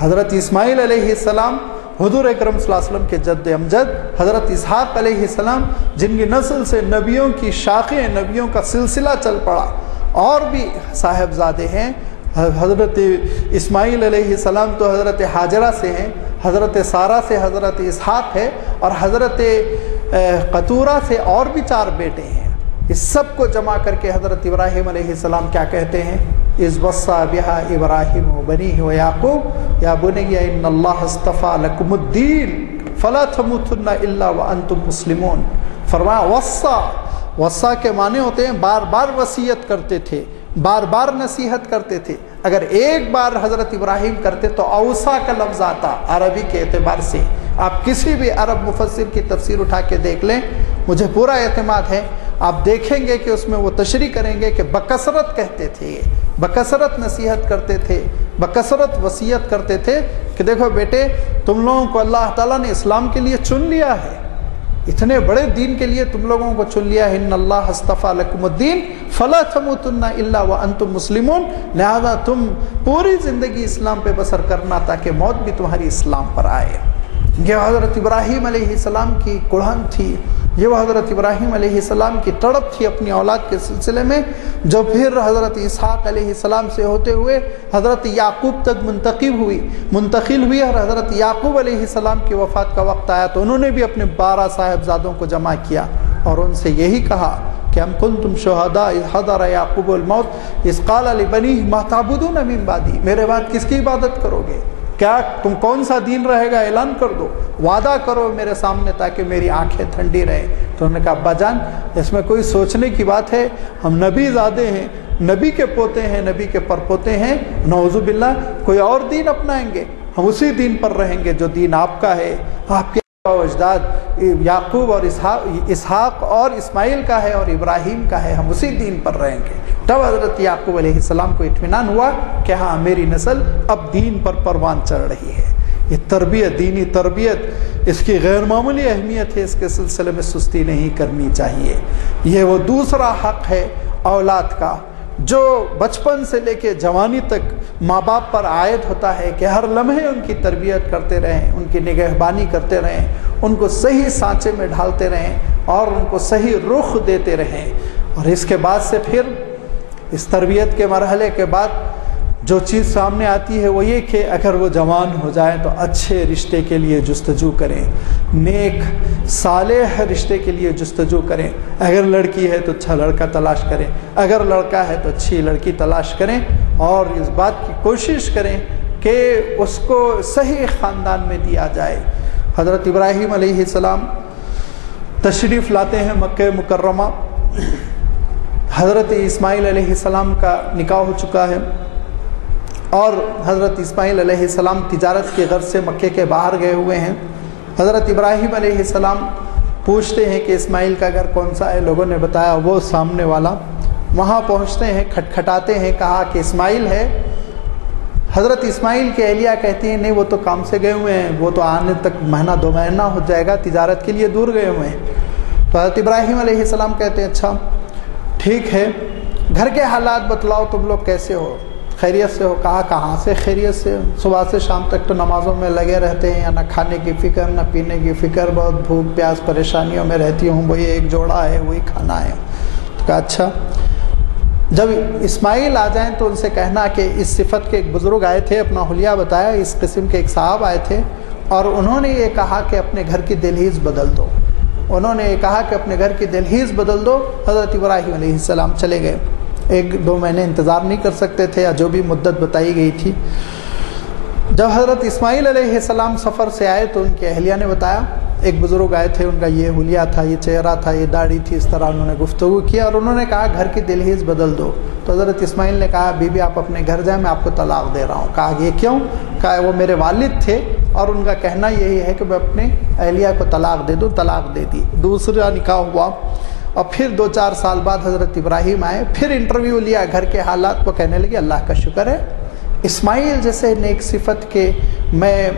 حضرت اسماعیل علیہ السلام حضور اکرم صلی اللہ علیہ وسلم کے جد امجد، حضرت اسحاق علیہ السلام جن کی نسل سے نبیوں کی شاخیں، نبیوں کا سلسلہ چل پڑا. اور بھی صاحبزادے ہیں. حضرت اسماعیل علیہ السلام تو حضرت حاجرہ سے ہیں، حضرت سارہ سے حضرت اسحاق ہے، اور حضرت قطورہ سے اور بھی 4 بیٹے ہیں. اس سب کو جمع کر کے حضرت ابراہیم علیہ السلام کیا کہتے ہیں؟ اذ وصى بها ابراہیم بنیہ ویعقوب یا بنی ان اللہ اصطفى لکم الدین فلا تموتن الا وانتم مسلمون. فرمایا وصا کے معنی ہوتے ہیں بار بار وصیت کرتے تھے، بار بار نصیحت کرتے تھے. اگر ایک بار حضرت ابراہیم کرتے تو اوصا کا لفظ آتا عربی کے اعتبار سے. آپ کسی بھی عرب مفسر کی تفسیر اٹھا کے دیکھ لیں، مجھے پورا اعتماد ہے، آپ دیکھیں گے کہ اس میں وہ تشریح کریں گے کہ بکثرت کہتے تھے، بکثرت نصیحت کرتے تھے، بکثرت وصیت کرتے تھے کہ دیکھو بیٹے، تم لوگوں کو اللہ تعالیٰ نے اسلام کے لیے چن لیا ہے، اتنے بڑے دین کے لیے تم لوگوں کو چن لیا ہے. ان اللہ اصطفى لکم الدین فلا تموتن الا وانتم مسلمون. لہذا تم پوری زندگی اسلام پہ بسر کرنا تاکہ موت بھی تمہاری اسلام پر آئے. یہ حضرت ابراہیم علیہ السلام کی کڑھن تھی، یہ وہ حضرت ابراہیم علیہ السلام کی تڑپ تھی اپنی اولاد کے سلسلے میں، جو پھر حضرت اسحاق علیہ السلام سے ہوتے ہوئے حضرت یعقوب تک منتقل ہوئی. اور حضرت یعقوب علیہ السلام کی وفات کا وقت آیا تو انہوں نے بھی اپنے 12 صاحبزادوں کو جمع کیا اور ان سے یہی کہا کہ ام کنتم شہداء اذ حضر یعقوب الموت اذ قال لبنیہ ما تعبدون من بعدی. میرے بعد کس کی عبادت کرو گے؟ کیا تم کون سا دین رہے گا؟ اعلان کر دو، وعدہ کرو میرے سامنے تاکہ میری آنکھیں ٹھنڈی رہیں. تو انہوں نے کہا ابا جان اس میں کوئی سوچنے کی بات ہے، ہم نبی زادے ہیں، نبی کے پوتے ہیں، نبی کے پرپوتے ہیں، نعوذ باللہ کوئی اور دین اپنائیں گے؟ ہم اسی دین پر رہیں گے جو دین آپ کا ہے، آپ کے اجداد یعقوب اور اسحاق اور اسماعیل کا ہے اور ابراہیم کا ہے، ہم اسی دین پر رہیں گے. تب حضرت یعقوب علیہ السلام کو اطمینان ہوا کہ ہاں میری نسل اب دین پر پروان چڑھ رہی ہے. یہ تربیت، دینی تربیت، اس کی غیر معمولی اہمیت ہے، اس کے سلسلے میں سستی نہیں کرنی چاہیے. یہ وہ دوسرا حق ہے اولاد کا جو بچپن سے لے کے جوانی تک ماں باپ پر عائد ہوتا ہے کہ ہر لمحے ان کی تربیت کرتے رہیں، ان کی نگہبانی کرتے رہیں، ان کو صحیح سانچے میں ڈھالتے رہیں اور ان کو صحیح رخ دیتے رہیں. اور اس کے بعد سے پھر اس تربیت کے مرحلے کے بعد جو چیز سامنے آتی ہے وہ یہ کہ اگر وہ جوان ہو جائیں تو اچھے رشتے کے لیے جستجو کریں، نیک صالح رشتے کے لیے جستجو کریں. اگر لڑکی ہے تو اچھا لڑکا تلاش کریں، اگر لڑکا ہے تو اچھی لڑکی تلاش کریں، اور اس بات کی کوشش کریں کہ اس کو صحیح خاندان میں دیا جائے. حضرت ابراہیم علیہ السلام تشریف لاتے ہیں مکہ مکرمہ. حضرت اسماعیل علیہ السلام کا نکاح ہو چکا ہے اور حضرت اسماعیل علیہ السلام تجارت کی غرض سے مکے کے باہر گئے ہوئے ہیں. حضرت ابراہیم علیہ السلام پوچھتے ہیں کہ اسماعیل کا گھر کون سا ہے. لوگوں نے بتایا وہ سامنے والا. وہاں پہنچتے ہیں، کھٹکھٹاتے ہیں، کہا کہ اسماعیل ہے. حضرت اسماعیل کی اہلیہ کہتی ہیں نہیں وہ تو کام سے گئے ہوئے ہیں، وہ تو آنے تک مہینہ 2 مہینہ ہو جائے گا، تجارت کے لیے دور گئے ہوئے ہیں. تو حضرت ابراہیم علیہ السلام کہتے ہیں اچھا ٹھیک ہے، گھر کے حالات بتلاؤ، تم لوگ کیسے ہو، خیریت سے ہو؟ کہا کہاں سے خیریت سے، صبح سے شام تک تو نمازوں میں لگے رہتے ہیں، نہ کھانے کی فکر نہ پینے کی فکر، بہت بھوک پیاس پریشانیوں میں رہتی ہوں، وہی ایک جوڑا ہے وہی کھانا ہے. تو کہا اچھا جب اسماعیل آ جائیں تو ان سے کہنا کہ اس صفت کے ایک بزرگ آئے تھے، اپنا حلیہ بتایا، اس قسم کے ایک صاحب آئے تھے اور انہوں نے یہ کہا کہ اپنے گھر کی دہلیز بدل دو. انہوں نے یہ کہا کہ اپنے گھر کی دہلیز بدل دو. حضرت ابراہیم علیہ السلام چلے گئے. 1-2 مہینے انتظار نہیں کر سکتے تھے یا جو بھی مدت بتائی گئی تھی. جب حضرت اسماعیل علیہ السلام سفر سے آئے تو ان کی اہلیہ نے بتایا، ایک بزرگ آئے تھے، ان کا یہ حلیہ تھا، یہ چہرہ تھا، یہ داڑھی تھی، اس طرح انہوں نے گفتگو کیا اور انہوں نے کہا گھر کی دہلیز بدل دو. تو حضرت اسماعیل نے کہا بی بی آپ اپنے گھر جائیں، میں آپ کو طلاق دے رہا ہوں. کہا یہ کیوں؟ کہا وہ میرے والد تھے اور ان کا کہنا یہی ہے کہ میں اپنے اہلیہ کو طلاق دے دوں. طلاق دے دی. دوسرا نکاح ہوا اور پھر 2-4 سال بعد حضرت ابراہیم آئے، پھر انٹرویو لیا گھر کے حالات کو. کہنے لگے اللہ کا شکر ہے، اسماعیل جیسے نیک صفت کے میں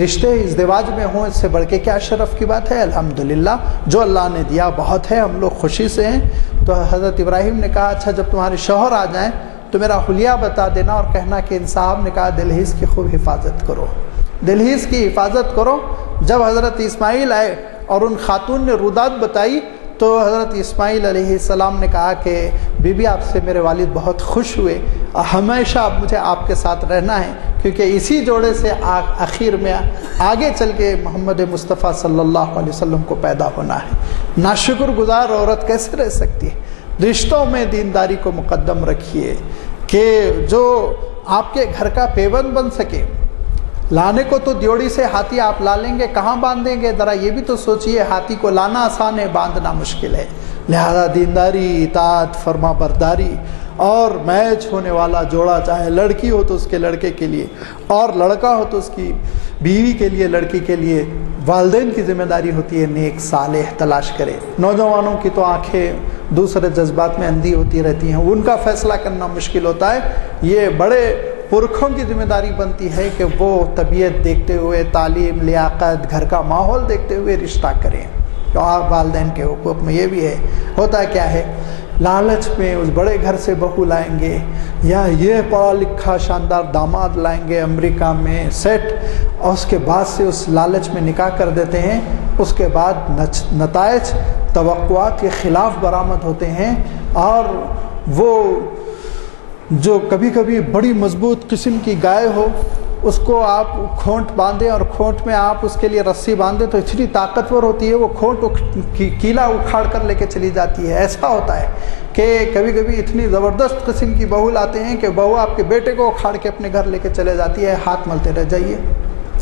رشتے ازدواج میں ہوں، اس سے بڑھ کے کیا شرف کی بات ہے. الحمدللہ جو اللہ نے دیا بہت ہے، ہم لوگ خوشی سے ہیں. تو حضرت ابراہیم نے کہا اچھا جب تمہارے شوہر آ جائیں تو میرا حلیہ بتا دینا اور کہنا کہ ان صاحب نے کہا دہلیز کی خوب حفاظت کرو، دہلیز کی حفاظت کرو. جب حضرت اسماعیل آئے اور ان خاتون نے رودات بتائی تو حضرت اسماعیل علیہ السلام نے کہا کہ بی بی آپ سے میرے والد بہت خوش ہوئے، ہمیشہ اب مجھے آپ کے ساتھ رہنا ہے، کیونکہ اسی جوڑے سے آخر میں آگے چل کے محمد مصطفیٰ صلی اللہ علیہ وسلم کو پیدا ہونا ہے. ناشکر گزار عورت کیسے رہ سکتی ہے؟ رشتوں میں دینداری کو مقدم رکھیے کہ جو آپ کے گھر کا پیوند بن سکے. لانے کو تو دیوڑی سے ہاتھی آپ لا لیں گے، کہاں باندھیں گے؟ ذرا یہ بھی تو سوچئے، ہاتھی کو لانا آسان ہے، باندھنا مشکل ہے. لہذا دینداری، اطاعت، فرما برداری اور میچ ہونے والا جوڑا، چاہے لڑکی ہو تو اس کے لڑکے کے لیے اور لڑکا ہو تو اس کی بیوی کے لیے، لڑکی کے لیے والدین کی ذمہ داری ہوتی ہے نیک صالح تلاش کرے. نوجوانوں کی تو آنکھیں دوسرے جذبات میں اندھی ہوتی رہتی ہیں، ان کا فیصلہ کرنا مشکل ہوتا ہے. یہ بڑے پرکھوں کی ذمہ داری بنتی ہے کہ وہ طبیعت دیکھتے ہوئے، تعلیم، لیاقت، گھر کا ماحول دیکھتے ہوئے رشتہ کریں. اور والدین کے حقوق میں یہ بھی ہے. ہوتا کیا ہے، لالچ میں اس بڑے گھر سے بہو لائیں گے یا یہ پڑھا لکھا شاندار داماد لائیں گے امریکہ میں سیٹ، اور اس کے بعد سے اس لالچ میں نکاح کر دیتے ہیں. اس کے بعد نتائج توقعات کے خلاف برآمد ہوتے ہیں، اور وہ جو کبھی کبھی بڑی مضبوط قسم کی گائے ہو، اس کو آپ کھونٹ باندھیں اور کھونٹ میں آپ اس کے لیے رسی باندھیں تو اتنی طاقتور ہوتی ہے وہ کھونٹ کیلا اکھاڑ کر لے کے چلی جاتی ہے. ایسا ہوتا ہے کہ کبھی کبھی اتنی زبردست قسم کی بہو لاتے ہیں کہ بہو آپ کے بیٹے کو اکھاڑ کے اپنے گھر لے کے چلے جاتی ہے. ہاتھ ملتے رہ جائیے،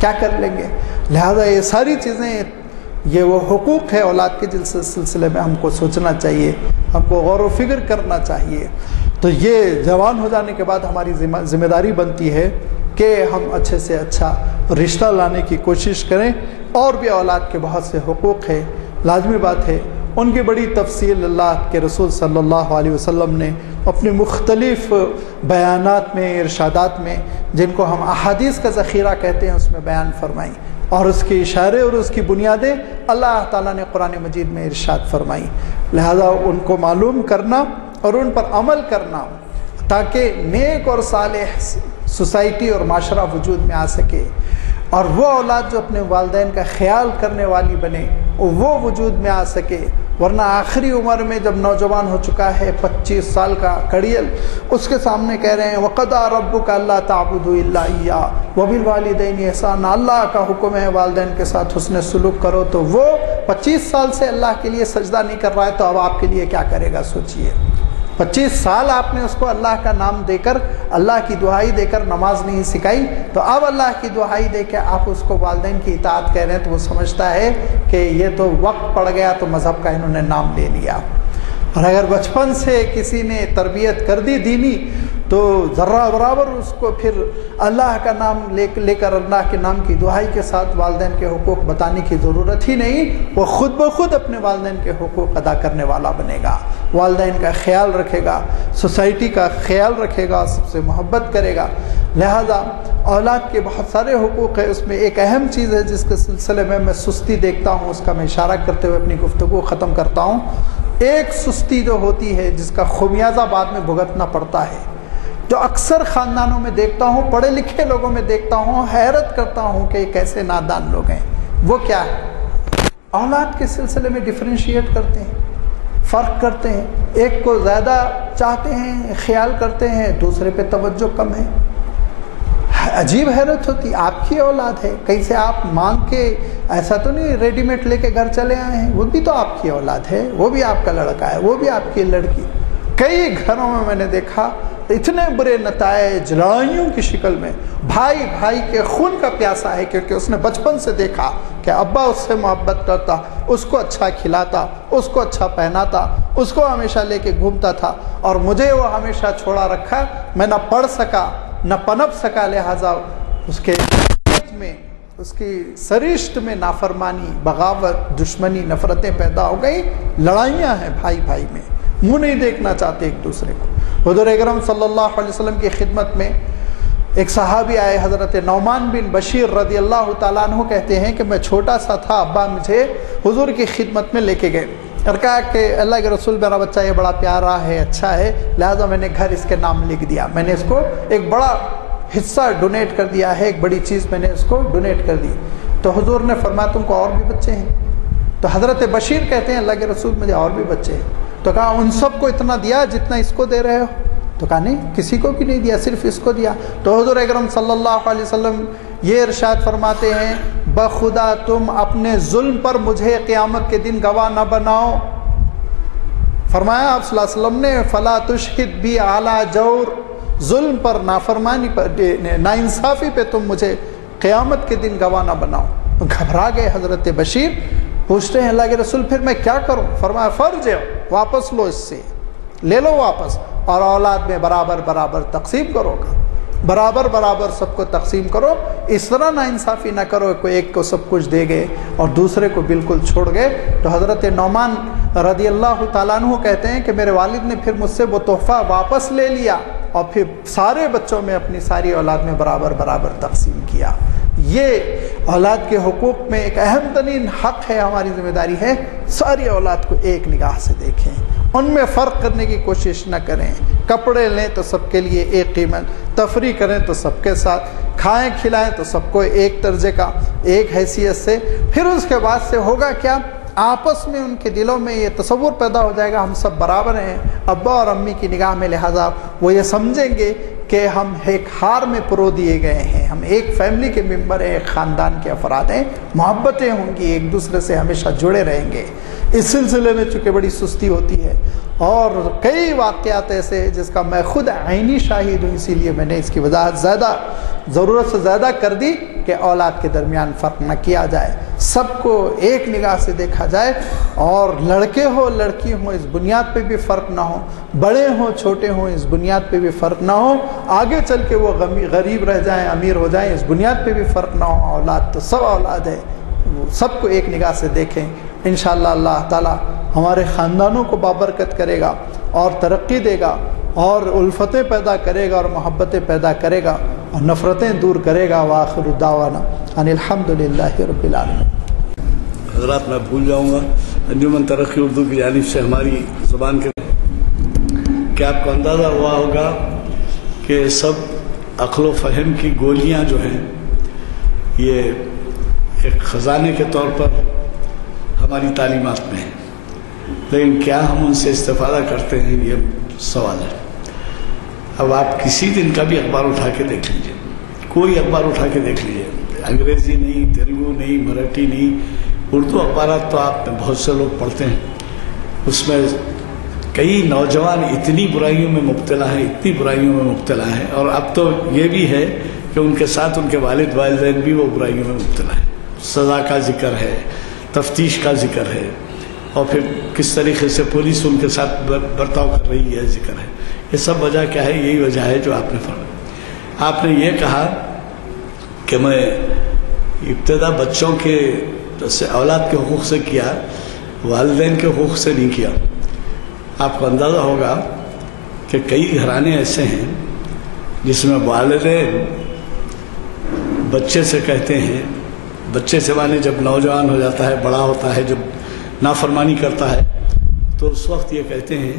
کیا کر لیں گے؟ لہذا یہ ساری چیزیں، یہ وہ حقوق ہے اولاد کے سلسلے میں ہم کو سوچنا چاہیے، ہم کو غور و فکر کرنا چاہیے. تو یہ جوان ہو جانے کے بعد ہماری ذمہ داری بنتی ہے کہ ہم اچھے سے اچھا رشتہ لانے کی کوشش کریں. اور بھی اولاد کے بہت سے حقوق ہیں، لازمی بات ہے ان کی بڑی تفصیل اللہ کے رسول صلی اللہ علیہ وسلم نے اپنے مختلف بیانات میں، ارشادات میں، جن کو ہم احادیث کا ذخیرہ کہتے ہیں، اس میں بیان فرمائی. اور اس کے اشارے اور اس کی بنیادیں اللہ تعالیٰ نے قرآن مجید میں ارشاد فرمائی. لہذا ان کو معلوم کرنا اور ان پر عمل کرنا تاکہ نیک اور صالح سوسائٹی اور معاشرہ وجود میں آ سکے، اور وہ اولاد جو اپنے والدین کا خیال کرنے والی بنے وہ وجود میں آ سکے۔ ورنہ آخری عمر میں جب نوجوان ہو چکا ہے 25 سال کا کڑیل، اس کے سامنے کہہ رہے ہیں وَقَضَىٰ رَبُّكَ أَلَّا تَعْبُدُوا إِلَّا إِيَّاهُ وَبِالْوَالِدَيْنِ إِحْسَانًا، اللہ کا حکم ہے والدین کے ساتھ حسن سلوک کرو، تو وہ 25 سال سے اللہ کے لیے سجدہ نہیں کر رہا ہے، تو اب آپ کے لیے کیا کرے گا سوچئے۔ 25 سال آپ نے اس کو اللہ کا نام دے کر، اللہ کی دعائی دے کر نماز نہیں سکھائی، تو اب اللہ کی دعائی دے کے آپ اس کو والدین کی اطاعت کہہ رہے ہیں، تو وہ سمجھتا ہے کہ یہ تو وقت پڑ گیا تو مذہب کا انہوں نے نام لے لیا۔ اور اگر بچپن سے کسی نے تربیت کر دی دینی، تو ذرہ برابر اس کو پھر اللہ کا نام لے کر اللہ کے نام کی دعائی کے ساتھ والدین کے حقوق بتانے کی ضرورت ہی نہیں، وہ خود بخود اپنے والدین کے حقوق ادا کرنے والا بنے گا، والدین کا خیال رکھے گا، سوسائٹی کا خیال رکھے گا، سب سے محبت کرے گا۔ لہذا اولاد کے بہت سارے حقوق ہیں، اس میں ایک اہم چیز ہے جس کے سلسلے میں سستی دیکھتا ہوں، اس کا میں اشارہ کرتے ہوئے اپنی گفتگو ختم کرتا ہوں۔ ایک سستی جو ہوتی ہے جس کا خمیازہ بعد میں بھگتنا پڑتا ہے، جو اکثر خاندانوں میں دیکھتا ہوں، پڑھے لکھے لوگوں میں دیکھتا ہوں، حیرت کرتا ہوں کہ یہ کیسے نادان لوگ ہیں۔ وہ کیا ہے؟ اولاد کے سلسلے میں ڈفرینشیٹ کرتے ہیں، فرق کرتے ہیں، ایک کو زیادہ چاہتے ہیں، خیال کرتے ہیں، دوسرے پہ توجہ کم ہے۔ عجیب حیرت ہوتی، آپ کی اولاد ہے، کہیں سے آپ مانگ کے، ایسا تو نہیں ریڈی میڈ لے کے گھر چلے آئے ہیں، وہ بھی تو آپ کی اولاد ہے، وہ بھی آپ کا لڑکا ہے، وہ بھی آپ کی لڑکی۔ کئی گھروں میں نے دیکھا اتنے برے نتائج لڑائیوں کی شکل میں، بھائی بھائی کے خون کا پیاسا ہے، کیونکہ اس نے بچپن سے دیکھا کہ ابا اس سے محبت کرتا، اس کو اچھا کھلاتا، اس کو اچھا پہناتا، اس کو ہمیشہ لے کے گھومتا تھا، اور مجھے وہ ہمیشہ چھوڑا رکھا، میں نہ پڑھ سکا نہ پنپ سکا، لہٰذا اس کے میں، اس کی سرشت میں نافرمانی، بغاوت، دشمنی، نفرتیں پیدا ہو گئی، لڑائیاں ہیں بھائی بھائی میں، منہ نہیں دیکھنا چاہتے ایک دوسرے کو۔ حضور اکرم صلی اللہ علیہ وسلم کی خدمت میں ایک صحابی آئے، حضرت نعمان بن بشیر رضی اللہ تعالیٰ عنہ کہتے ہیں کہ میں چھوٹا سا تھا، ابا مجھے حضور کی خدمت میں لے کے گئے، اور کہا کہ اللہ کے رسول میرا بچہ یہ بڑا پیارا ہے، اچھا ہے، لہذا میں نے گھر اس کے نام لکھ دیا، میں نے اس کو ایک بڑا حصہ ڈونیٹ کر دیا ہے، ایک بڑی چیز میں نے اس کو ڈونیٹ کر دی۔ تو حضور نے فرمایا تم کو اور بھی بچے ہیں؟ تو حضرت بشیر کہتے ہیں اللہ کے رسول مجھے اور بھی بچے ہیں۔ تو کہا ان سب کو اتنا دیا جتنا اس کو دے رہے ہو؟ تو کہا نہیں، کسی کو بھی نہیں دیا، صرف اس کو دیا۔ تو حضور اکرم صلی اللہ علیہ وسلم یہ ارشاد فرماتے ہیں بخدا تم اپنے ظلم پر مجھے قیامت کے دن گواہ نہ بناؤ۔ فرمایا آپ صلی اللہ علیہ وسلم نے فلا تشہد بی اعلی جور، ظلم پر، نافرمانی پر، ناانصافی پہ تم مجھے قیامت کے دن گواہ نہ بناؤ۔ گھبرا گئے حضرت بشیر، پوچھتے ہیں اللہ کے رسول پھر میں کیا کروں؟ فرمایا فرجع، واپس لو، اس سے لے لو واپس، اور اولاد میں برابر برابر تقسیم کرو گا، برابر برابر سب کو تقسیم کرو، اس طرح نا انصافی نہ کرو کوئی ایک کو سب کچھ دے گئے اور دوسرے کو بالکل چھوڑ گئے۔ تو حضرت نعمان رضی اللہ تعالیٰ عنہ کہتے ہیں کہ میرے والد نے پھر مجھ سے وہ تحفہ واپس لے لیا اور پھر سارے بچوں میں اپنی ساری اولاد میں برابر برابر تقسیم کیا۔ یہ اولاد کے حقوق میں ایک اہم ترین حق ہے، ہماری ذمہ داری ہے ساری اولاد کو ایک نگاہ سے دیکھیں، ان میں فرق کرنے کی کوشش نہ کریں۔ کپڑے لیں تو سب کے لیے ایک قیمت، تفریح کریں تو سب کے ساتھ، کھائیں کھلائیں تو سب کو ایک درجے کا، ایک حیثیت سے۔ پھر اس کے بعد سے ہوگا کیا؟ آپس میں ان کے دلوں میں یہ تصور پیدا ہو جائے گا ہم سب برابر ہیں ابا اور امی کی نگاہ میں، لہذا وہ یہ سمجھیں گے کہ ہم ایک ہار میں پرو دیے گئے ہیں، ہم ایک فیملی کے ممبر ہیں، ایک خاندان کے افراد ہیں، محبتیں ہوں گی، ایک دوسرے سے ہمیشہ جڑے رہیں گے۔ اس سلسلے میں چونکہ بڑی سستی ہوتی ہے اور کئی واقعات ایسے ہیں جس کا میں خود عینی شاہد ہوں، اسی لیے میں نے اس کی وضاحت زیادہ ضرورت سے زیادہ کر دی کہ اولاد کے درمیان فرق نہ کیا جائے، سب کو ایک نگاہ سے دیکھا جائے، اور لڑکے ہو لڑکی ہو اس بنیاد پہ بھی فرق نہ ہو، بڑے ہوں چھوٹے ہوں اس بنیاد پہ بھی فرق نہ ہو، آگے چل کے وہ غریب رہ جائیں امیر ہو جائیں اس بنیاد پہ بھی فرق نہ ہو۔ اولاد تو سب اولاد ہے، سب کو ایک نگاہ سے دیکھیں، انشاءاللہ اللہ تعالی ہمارے خاندانوں کو بابرکت کرے گا اور ترقی دے گا اور الفتیں پیدا کرے گا اور محبتیں پیدا کرے گا اور نفرتیں دور کرے گا۔ وآخر دعوانا ان الحمدللہ رب العالمین۔ حضرات میں بھول جاؤں گا، انجمن ترقی اردو کی جانب سے ہماری زبان کے کہ آپ کو اندازہ ہوا ہوگا کہ سب عقل و فہم کی گولیاں جو ہیں یہ ایک خزانے کے طور پر ہماری تعلیمات میں ہیں، لیکن کیا ہم ان سے استفادہ کرتے ہیں یہ سوال ہے۔ اب آپ کسی دن کا بھی اخبار اٹھا کے دیکھ لیجئے، کوئی اخبار اٹھا کے دیکھ لیجئے، انگریزی نہیں، تیلگو نہیں، مراٹھی نہیں، اردو اخبارات تو آپ میں بہت سے لوگ پڑھتے ہیں، اس میں کئی نوجوان اتنی برائیوں میں مبتلا ہیں، اتنی برائیوں میں مبتلا ہیں، اور اب تو یہ بھی ہے کہ ان کے ساتھ ان کے والد والدین بھی وہ برائیوں میں مبتلا ہیں۔ سزا کا ذکر ہے، تفتیش کا ذکر ہے، اور پھر کس طریقے سے پولیس ان کے ساتھ برتاؤ کر رہی ہے ذکر ہے۔ یہ سب وجہ کیا ہے؟ یہی وجہ ہے جو آپ نے فرمایا۔ آپ نے یہ کہا کہ میں ابتدا بچوں کے اولاد کے حقوق سے کیا، والدین کے حقوق سے نہیں کیا۔ آپ کو اندازہ ہوگا کہ کئی گھرانے ایسے ہیں جس میں والدین بچے سے کہتے ہیں، بچے سے مانے جب نوجوان ہو جاتا ہے، بڑا ہوتا ہے، جب نافرمانی کرتا ہے تو اس وقت یہ کہتے ہیں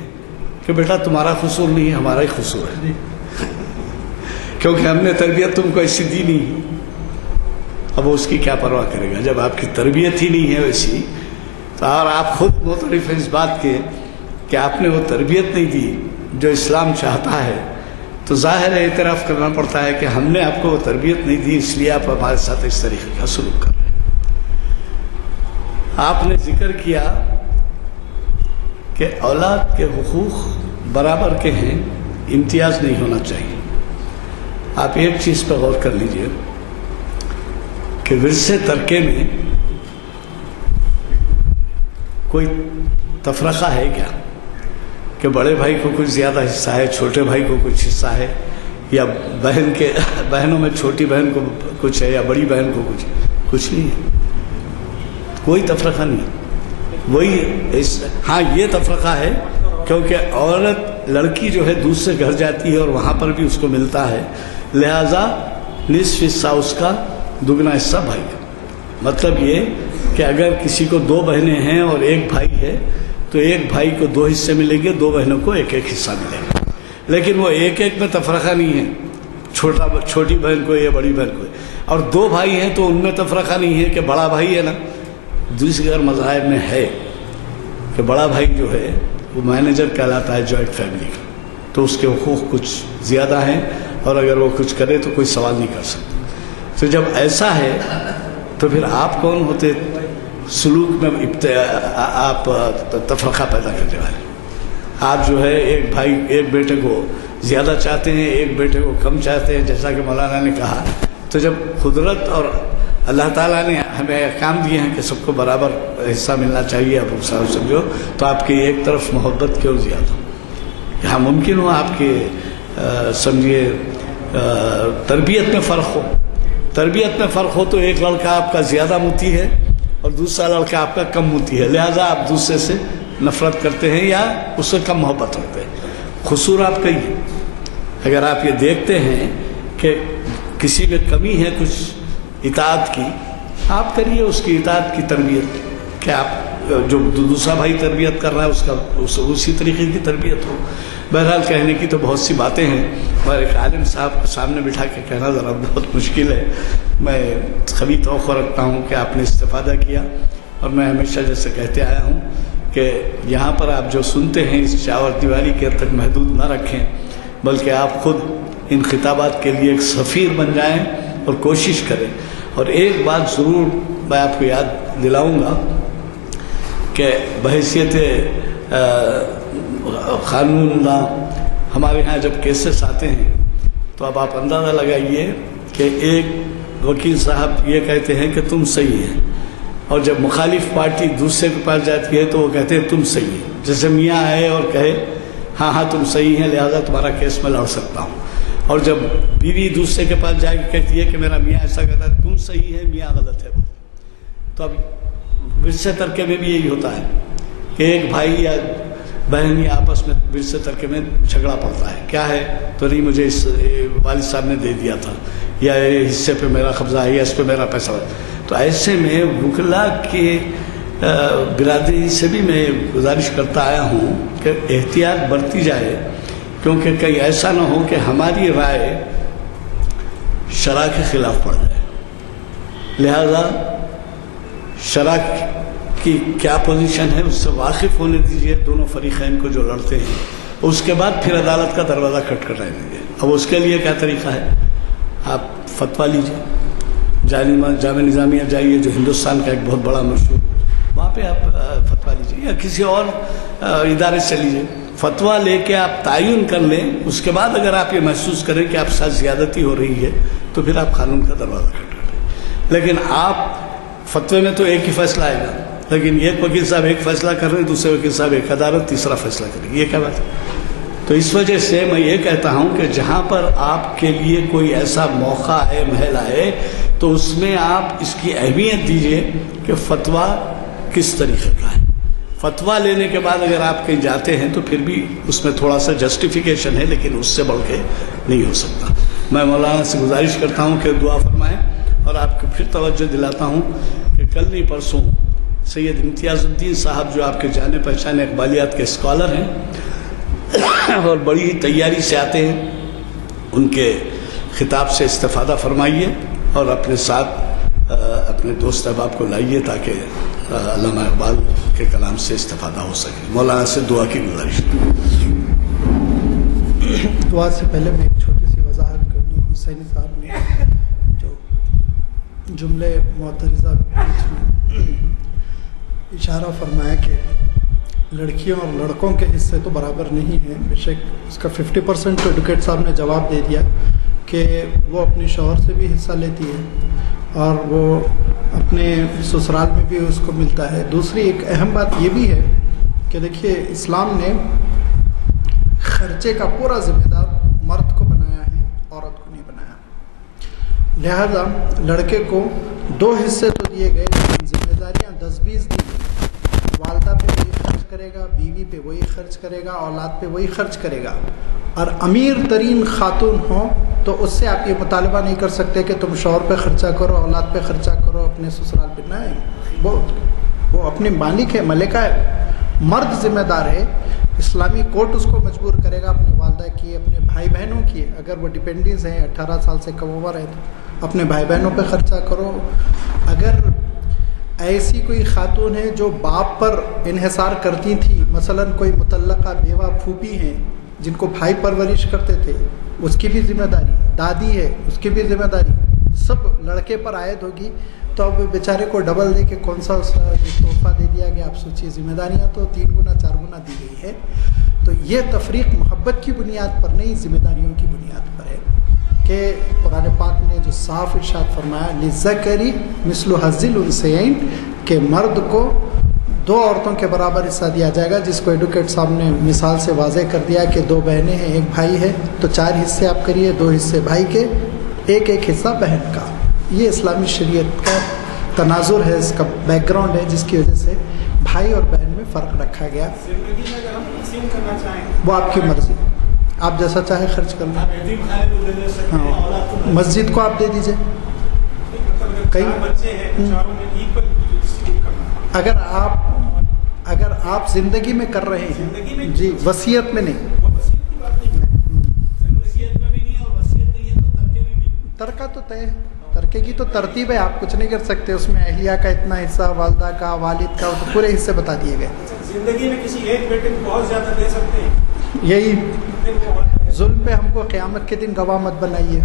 کہ بیٹا تمہارا قصور نہیں ہے، ہمارا ہی قصور ہے، کیونکہ ہم نے تربیت تم کو ایسی دی نہیں۔ اب وہ اس کی کیا پرواہ کرے گا جب آپ کی تربیت ہی نہیں ہے ویسی، تو اور آپ خود معترف ہیں اس بات کے کہ آپ نے وہ تربیت نہیں دی جو اسلام چاہتا ہے، تو ظاہر ہے اعتراف کرنا پڑتا ہے کہ ہم نے آپ کو وہ تربیت نہیں دی، اس لیے آپ ہمارے ساتھ اس طریقے کا سلوک کر رہے ہیں۔ آپ نے ذکر کیا کہ اولاد کے حقوق برابر کے ہیں، امتیاز نہیں ہونا چاہیے۔ آپ ایک چیز پہ غور کر لیجئے کہ ورثے ترکے میں کوئی تفرقہ ہے کیا کہ بڑے بھائی کو کچھ زیادہ حصہ ہے، چھوٹے بھائی کو کچھ حصہ ہے، یا بہنوں میں چھوٹی بہن کو کچھ ہے یا بڑی بہن کو کچھ نہیں ہے، کوئی تفرقہ نہیں۔ وہی ہاں یہ تفرقہ ہے کیونکہ عورت لڑکی جو ہے دوسرے گھر جاتی ہے اور وہاں پر بھی اس کو ملتا ہے، لہذا نصف حصہ اس کا، دگنا حصہ بھائی کا۔ مطلب یہ کہ اگر کسی کو 2 بہنیں ہیں اور 1 بھائی ہے تو 1 بھائی کو 2 حصے ملیں گے، 2 بہنوں کو 1 حصہ ملے گا، لیکن وہ 1 میں تفرقہ نہیں ہے، چھوٹی بہن کو یا بڑی بہن کو، اور 2 بھائی ہیں تو ان میں تفرقہ نہیں ہے کہ بڑا بھائی ہے نا، دوسرے مذاہب میں ہے کہ بڑا بھائی جو ہے وہ مینیجر کہلاتا ہے جوائنٹ فیملی کا، تو اس کے حقوق کچھ زیادہ ہیں، اور اگر وہ کچھ کرے تو کوئی سوال نہیں کر سکتا۔ تو جب ایسا ہے تو پھر آپ کون ہوتے سلوک میں آپ تفرقہ پیدا کرنے والے؟ آپ جو ہے ایک بیٹے کو زیادہ چاہتے ہیں، ایک بیٹے کو کم چاہتے ہیں، جیسا کہ مولانا نے کہا۔ تو جب قدرت اور اللہ تعالیٰ نے ہمیں احکام دیے ہیں کہ سب کو برابر حصہ ملنا چاہیے، آپ سمجھو، تو آپ کی ایک طرف محبت کیوں زیادہ؟ یہاں ممکن ہو آپ کے سمجھیے تربیت میں فرق ہو، تربیت میں فرق ہو تو ایک لڑکا آپ کا زیادہ موتی ہے اور دوسرا لڑکا آپ کا کم موتی ہے، لہذا آپ دوسرے سے نفرت کرتے ہیں یا اس سے کم محبت رکھتے ہیں۔ قصور آپ کا ہی ہے۔ اگر آپ یہ دیکھتے ہیں کہ کسی میں کمی ہے کچھ اطاعت کی، آپ کریے اس کی اطاعت کی تربیت، کہ آپ جو دوسرا بھائی تربیت کر رہا ہے اس کا اسی طریقے کی تربیت ہو۔ بہرحال کہنے کی تو بہت سی باتیں ہیں، اور ایک عالم صاحب کو سامنے بٹھا کے کہنا ذرا بہت مشکل ہے۔ میں کبھی توقع رکھتا ہوں کہ آپ نے استفادہ کیا، اور میں ہمیشہ جیسے کہتے آیا ہوں کہ یہاں پر آپ جو سنتے ہیں اس چاور دیواری کے حد تک محدود نہ رکھیں، بلکہ آپ خود ان خطابات کے لیے ایک سفیر بن جائیں اور کوشش کریں۔ اور ایک بات ضرور میں آپ کو یاد دلاؤں گا کہ بحیثیت قانون ہمارے ہاں جب کیسز آتے ہیں تو اب آپ اندازہ لگائیے کہ ایک وکیل صاحب یہ کہتے ہیں کہ تم صحیح ہیں، اور جب مخالف پارٹی دوسرے کے پاس جاتی ہے تو وہ کہتے ہیں تم صحیح ہیں۔ جیسے میاں آئے اور کہے ہاں تم صحیح ہیں لہذا تمہارا کیس میں لڑ سکتا ہوں، اور جب بیوی دوسرے کے پاس جا کے کہتی ہے کہ میرا میاں ایسا کہتا ہے تم صحیح ہے میاں غلط ہے، تو اب ورثے ترکے میں بھی یہی ہوتا ہے کہ ایک بھائی یا بہن یا آپس میں ورثے ترکے میں جھگڑا پڑتا ہے، کیا ہے تو نہیں مجھے اس والد صاحب نے دے دیا تھا، یا حصے پہ میرا قبضہ ہے، یا اس پہ میرا پیسہ ہے۔ تو ایسے میں وکلا کے برادری سے بھی میں گزارش کرتا آیا ہوں کہ احتیاط برتی جائے کیونکہ کہیں ایسا نہ ہو کہ ہماری رائے شرع کے خلاف پڑ جائے. لہذا شرع کی کیا پوزیشن ہے اس سے واقف ہونے دیجیے دونوں فریقین کو جو لڑتے ہیں. اس کے بعد پھر عدالت کا دروازہ کھٹکھٹائیں دیجیے. اب اس کے لیے کیا طریقہ ہے؟ آپ فتویٰ لیجیے, جامعہ نظامیہ جائیے جو ہندوستان کا ایک بہت بڑا مشہور, وہاں پہ آپ فتویٰ لیجیے, یا کسی اور ادارے سے لیجیے. فتویٰ لے کے آپ تعین کر لیں. اس کے بعد اگر آپ یہ محسوس کریں کہ آپ ساتھ زیادتی ہو رہی ہے تو پھر آپ قانون کا دروازہ کھٹکھٹائیں. لیکن آپ فتوے میں تو ایک ہی فیصلہ آئے گا, لیکن ایک وکیل صاحب ایک فیصلہ کر رہے ہیں, دوسرے وکیل صاحب ایک عدالت تیسرا فیصلہ کرے گی. یہ کیا بات ہے؟ تو اس وجہ سے میں یہ کہتا ہوں کہ جہاں پر آپ کے لیے کوئی ایسا موقع ہے, محل آئے, تو اس میں آپ اس کی اہمیت دیجئے کہ فتویٰ کس طریقے کا ہے. فتویٰ لینے کے بعد اگر آپ کہیں جاتے ہیں تو پھر بھی اس میں تھوڑا سا جسٹیفیکیشن ہے, لیکن اس سے بڑھ کے نہیں ہو سکتا. میں مولانا سے گزارش کرتا ہوں کہ دعا فرمائیں, اور آپ کو پھر توجہ دلاتا ہوں کہ کل نہیں پرسوں سید امتیاز الدین صاحب جو آپ کے جانے پہچانے اقبالیات کے اسکالر ہیں اور بڑی ہی تیاری سے آتے ہیں, ان کے خطاب سے استفادہ فرمائیے اور اپنے ساتھ اپنے دوست احباب کو لائیے تاکہ علامہ اقبال کے کلام سے استفادہ ہو سکے. مولانا سے دعا کی گزارش. دعا سے پہلے میں ایک چھوٹی سی وضاحت کرنی ہوں. حسینی صاحب نے جو جملے معترضہ بیچ میں اشارہ فرمایا کہ لڑکیوں اور لڑکوں کے حصے تو برابر نہیں ہیں, بے شک اس کا 50% تو ایڈوکیٹ صاحب نے جواب دے دیا کہ وہ اپنے شوہر سے بھی حصہ لیتی ہے اور وہ اپنے سسرال میں بھی اس کو ملتا ہے. دوسری ایک اہم بات یہ بھی ہے کہ دیکھیے اسلام نے خرچے کا پورا ذمہ دار مرد کو بنایا ہے, عورت کو نہیں بنایا. لہذا لڑکے کو 2 حصے تو دیے گئے, لیکن ذمہ داریاں 10-20 دی گئی. والدہ پہ وہی خرچ کرے گا, بیوی پہ وہی خرچ کرے گا, اولاد پہ وہی خرچ کرے گا. اور امیر ترین خاتون ہو تو اس سے آپ یہ مطالبہ نہیں کر سکتے کہ تم شوہر پہ خرچہ کرو, اولاد پہ خرچہ کرو, اپنے سسرال پہ نہ. وہ اپنی مالک ہے, ملکہ ہے. مرد ذمہ دار ہے. اسلامی کورٹ اس کو مجبور کرے گا اپنے والدہ کی, اپنے بھائی بہنوں کی, اگر وہ ڈپینڈنٹس ہیں 18 سال سے کم عمر ہے تو اپنے بھائی بہنوں پہ خرچہ کرو. اگر ایسی کوئی خاتون ہے جو باپ پر انحصار کرتی تھی, مثلا کوئی مطلقہ بیوہ پھوپھی ہیں جن کو بھائی پرورش کرتے تھے, اس کی بھی ذمہ داری. دادی ہے, اس کی بھی ذمہ داری, سب لڑکے پر عائد ہوگی. تو اب بیچارے کو ڈبل دے کے کون سا اس کا تحفہ دے دیا گیا. آپ سوچیے, ذمہ داریاں تو 3 گنا 4 گنا دی گئی ہے. تو یہ تفریق محبت کی بنیاد پر نہیں, ذمہ داریوں کی بنیاد پر ہے کہ قرآن پاک نے جو صاف ارشاد فرمایا للذکری مثل حظ الانثیین, کہ مرد کو 2 عورتوں کے برابر حصہ دیا جائے گا, جس کو ایڈوکیٹ صاحب نے مثال سے واضح کر دیا کہ 2 بہنیں ہیں, 1 بھائی ہے, تو 4 حصے آپ کریے, 2 حصے بھائی کے, 1 حصہ بہن کا. یہ اسلامی شریعت کا تناظر ہے, اس کا بیک گراؤنڈ ہے, جس کی وجہ سے بھائی اور بہن میں فرق رکھا گیا. زندگی میں اگر ہم تقسیم کرنا چاہیں وہ آپ کی مرضی, آپ جیسا چاہے خرچ کر لیں. ہاں, مسجد کو آپ دے دیجئے. بچے ہیں, چاروں میں ایکول ڈسٹریبیوٹ کرنا. اگر آپ زندگی میں کر رہے ہیں جی, وصیت میں نہیں. ترکہ تو طے ہے, ترکے کی تو ترتیب ہے, آپ کچھ نہیں کر سکتے اس میں. اہلیہ کا اتنا حصہ, والدہ کا, والد کا, تو پورے حصے بتا دیے گئے. زندگی میں کسی ایک بیٹے کو بہت زیادہ دے سکتے ہیں. یہی ظلم پہ ہم کو قیامت کے دن گواہ مت بنائیے.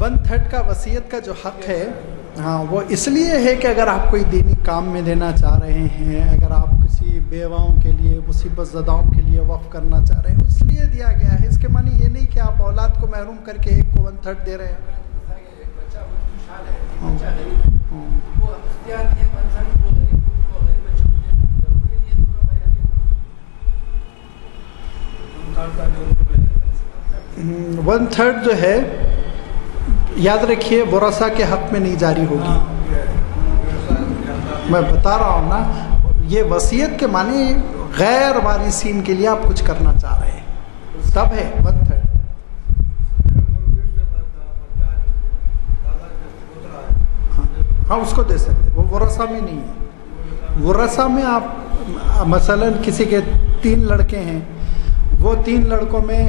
1/3 کا وصیت کا جو حق ہے, ہاں وہ اس لیے ہے کہ اگر آپ کوئی دینی کام میں دینا چاہ رہے ہیں, اگر آپ کسی بیواؤں کے لیے, مصیبت زداؤں کے لیے وقف کرنا چاہ رہے ہیں, اس لیے دیا گیا ہے. اس کے معنی یہ نہیں کہ آپ اولاد کو محروم کر کے 1 کو 1/3 دے رہے ہیں. ون تھرڈ جو ہے یاد رکھیے ورثہ کے حق میں نہیں جاری ہوگی. میں بتا رہا ہوں نا, یہ وصیت کے معنی غیر وارثین کے لیے آپ کچھ کرنا چاہ رہے ہیں, تب ہے 1/3. ہاں اس کو دے سکتے, وہ ورثہ میں نہیں ہے. ورثہ میں آپ مثلا کسی کے 3 لڑکے ہیں، وہ 3 لڑکوں میں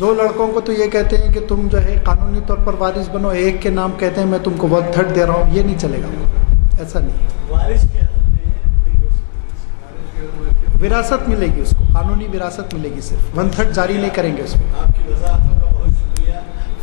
2 لڑکوں کو تو یہ کہتے ہیں کہ تم جو ہے قانونی طور پر وارث بنو، ایک کے نام کہتے ہیں میں تم کو 1/3 دے رہا ہوں، یہ نہیں چلے گا، ایسا نہیں۔ وراثت ملے گی اس کو، قانونی وراثت ملے گی، صرف 1/3 جاری نہیں کریں گے اس میں۔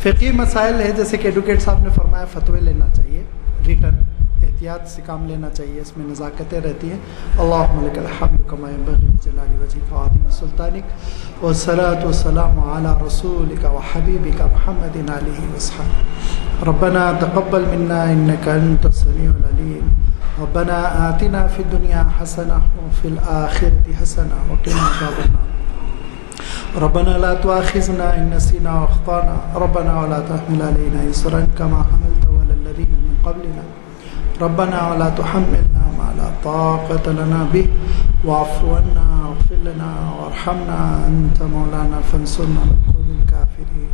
فقہی مسائل ہے جیسے کہ ایڈوکیٹ صاحب نے فرمایا فتوے لینا چاہیے، ریٹن احتیاط سے کام لینا چاہیے، اس میں نزاکتیں رہتی ہیں۔ اللہم لک الحمد کما ینبغی لجلال وجہک وعظیم سلطانک، والصلاۃ والسلام علی رسولک وحبیبک محمد علیہ وصحبہ۔ ربنا تقبل منا انک انت السمیع العلیم، ربنا آتنا فی الدنیا حسنہ وفی الآخرۃ حسنہ وقنا عذاب النار۔ ربنا لا تؤاخذنا إن نسينا وأخطأنا، ربنا ولا تحمل علينا إصرا كما حملته على الذين من قبلنا، ربنا ولا تحملنا ما لا طاقة لنا به، واعف عنا واغفر لنا وارحمنا أنت مولانا فانصرنا على القوم الكافرين۔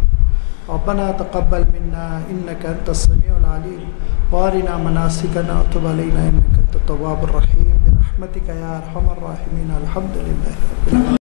ربنا تقبل منا إنك أنت السميع العليم، وارنا مناسكنا وتب علينا إنك أنت التواب الرحيم، برحمتك يا أرحم الراحمين، الحمد لله رب العالمين۔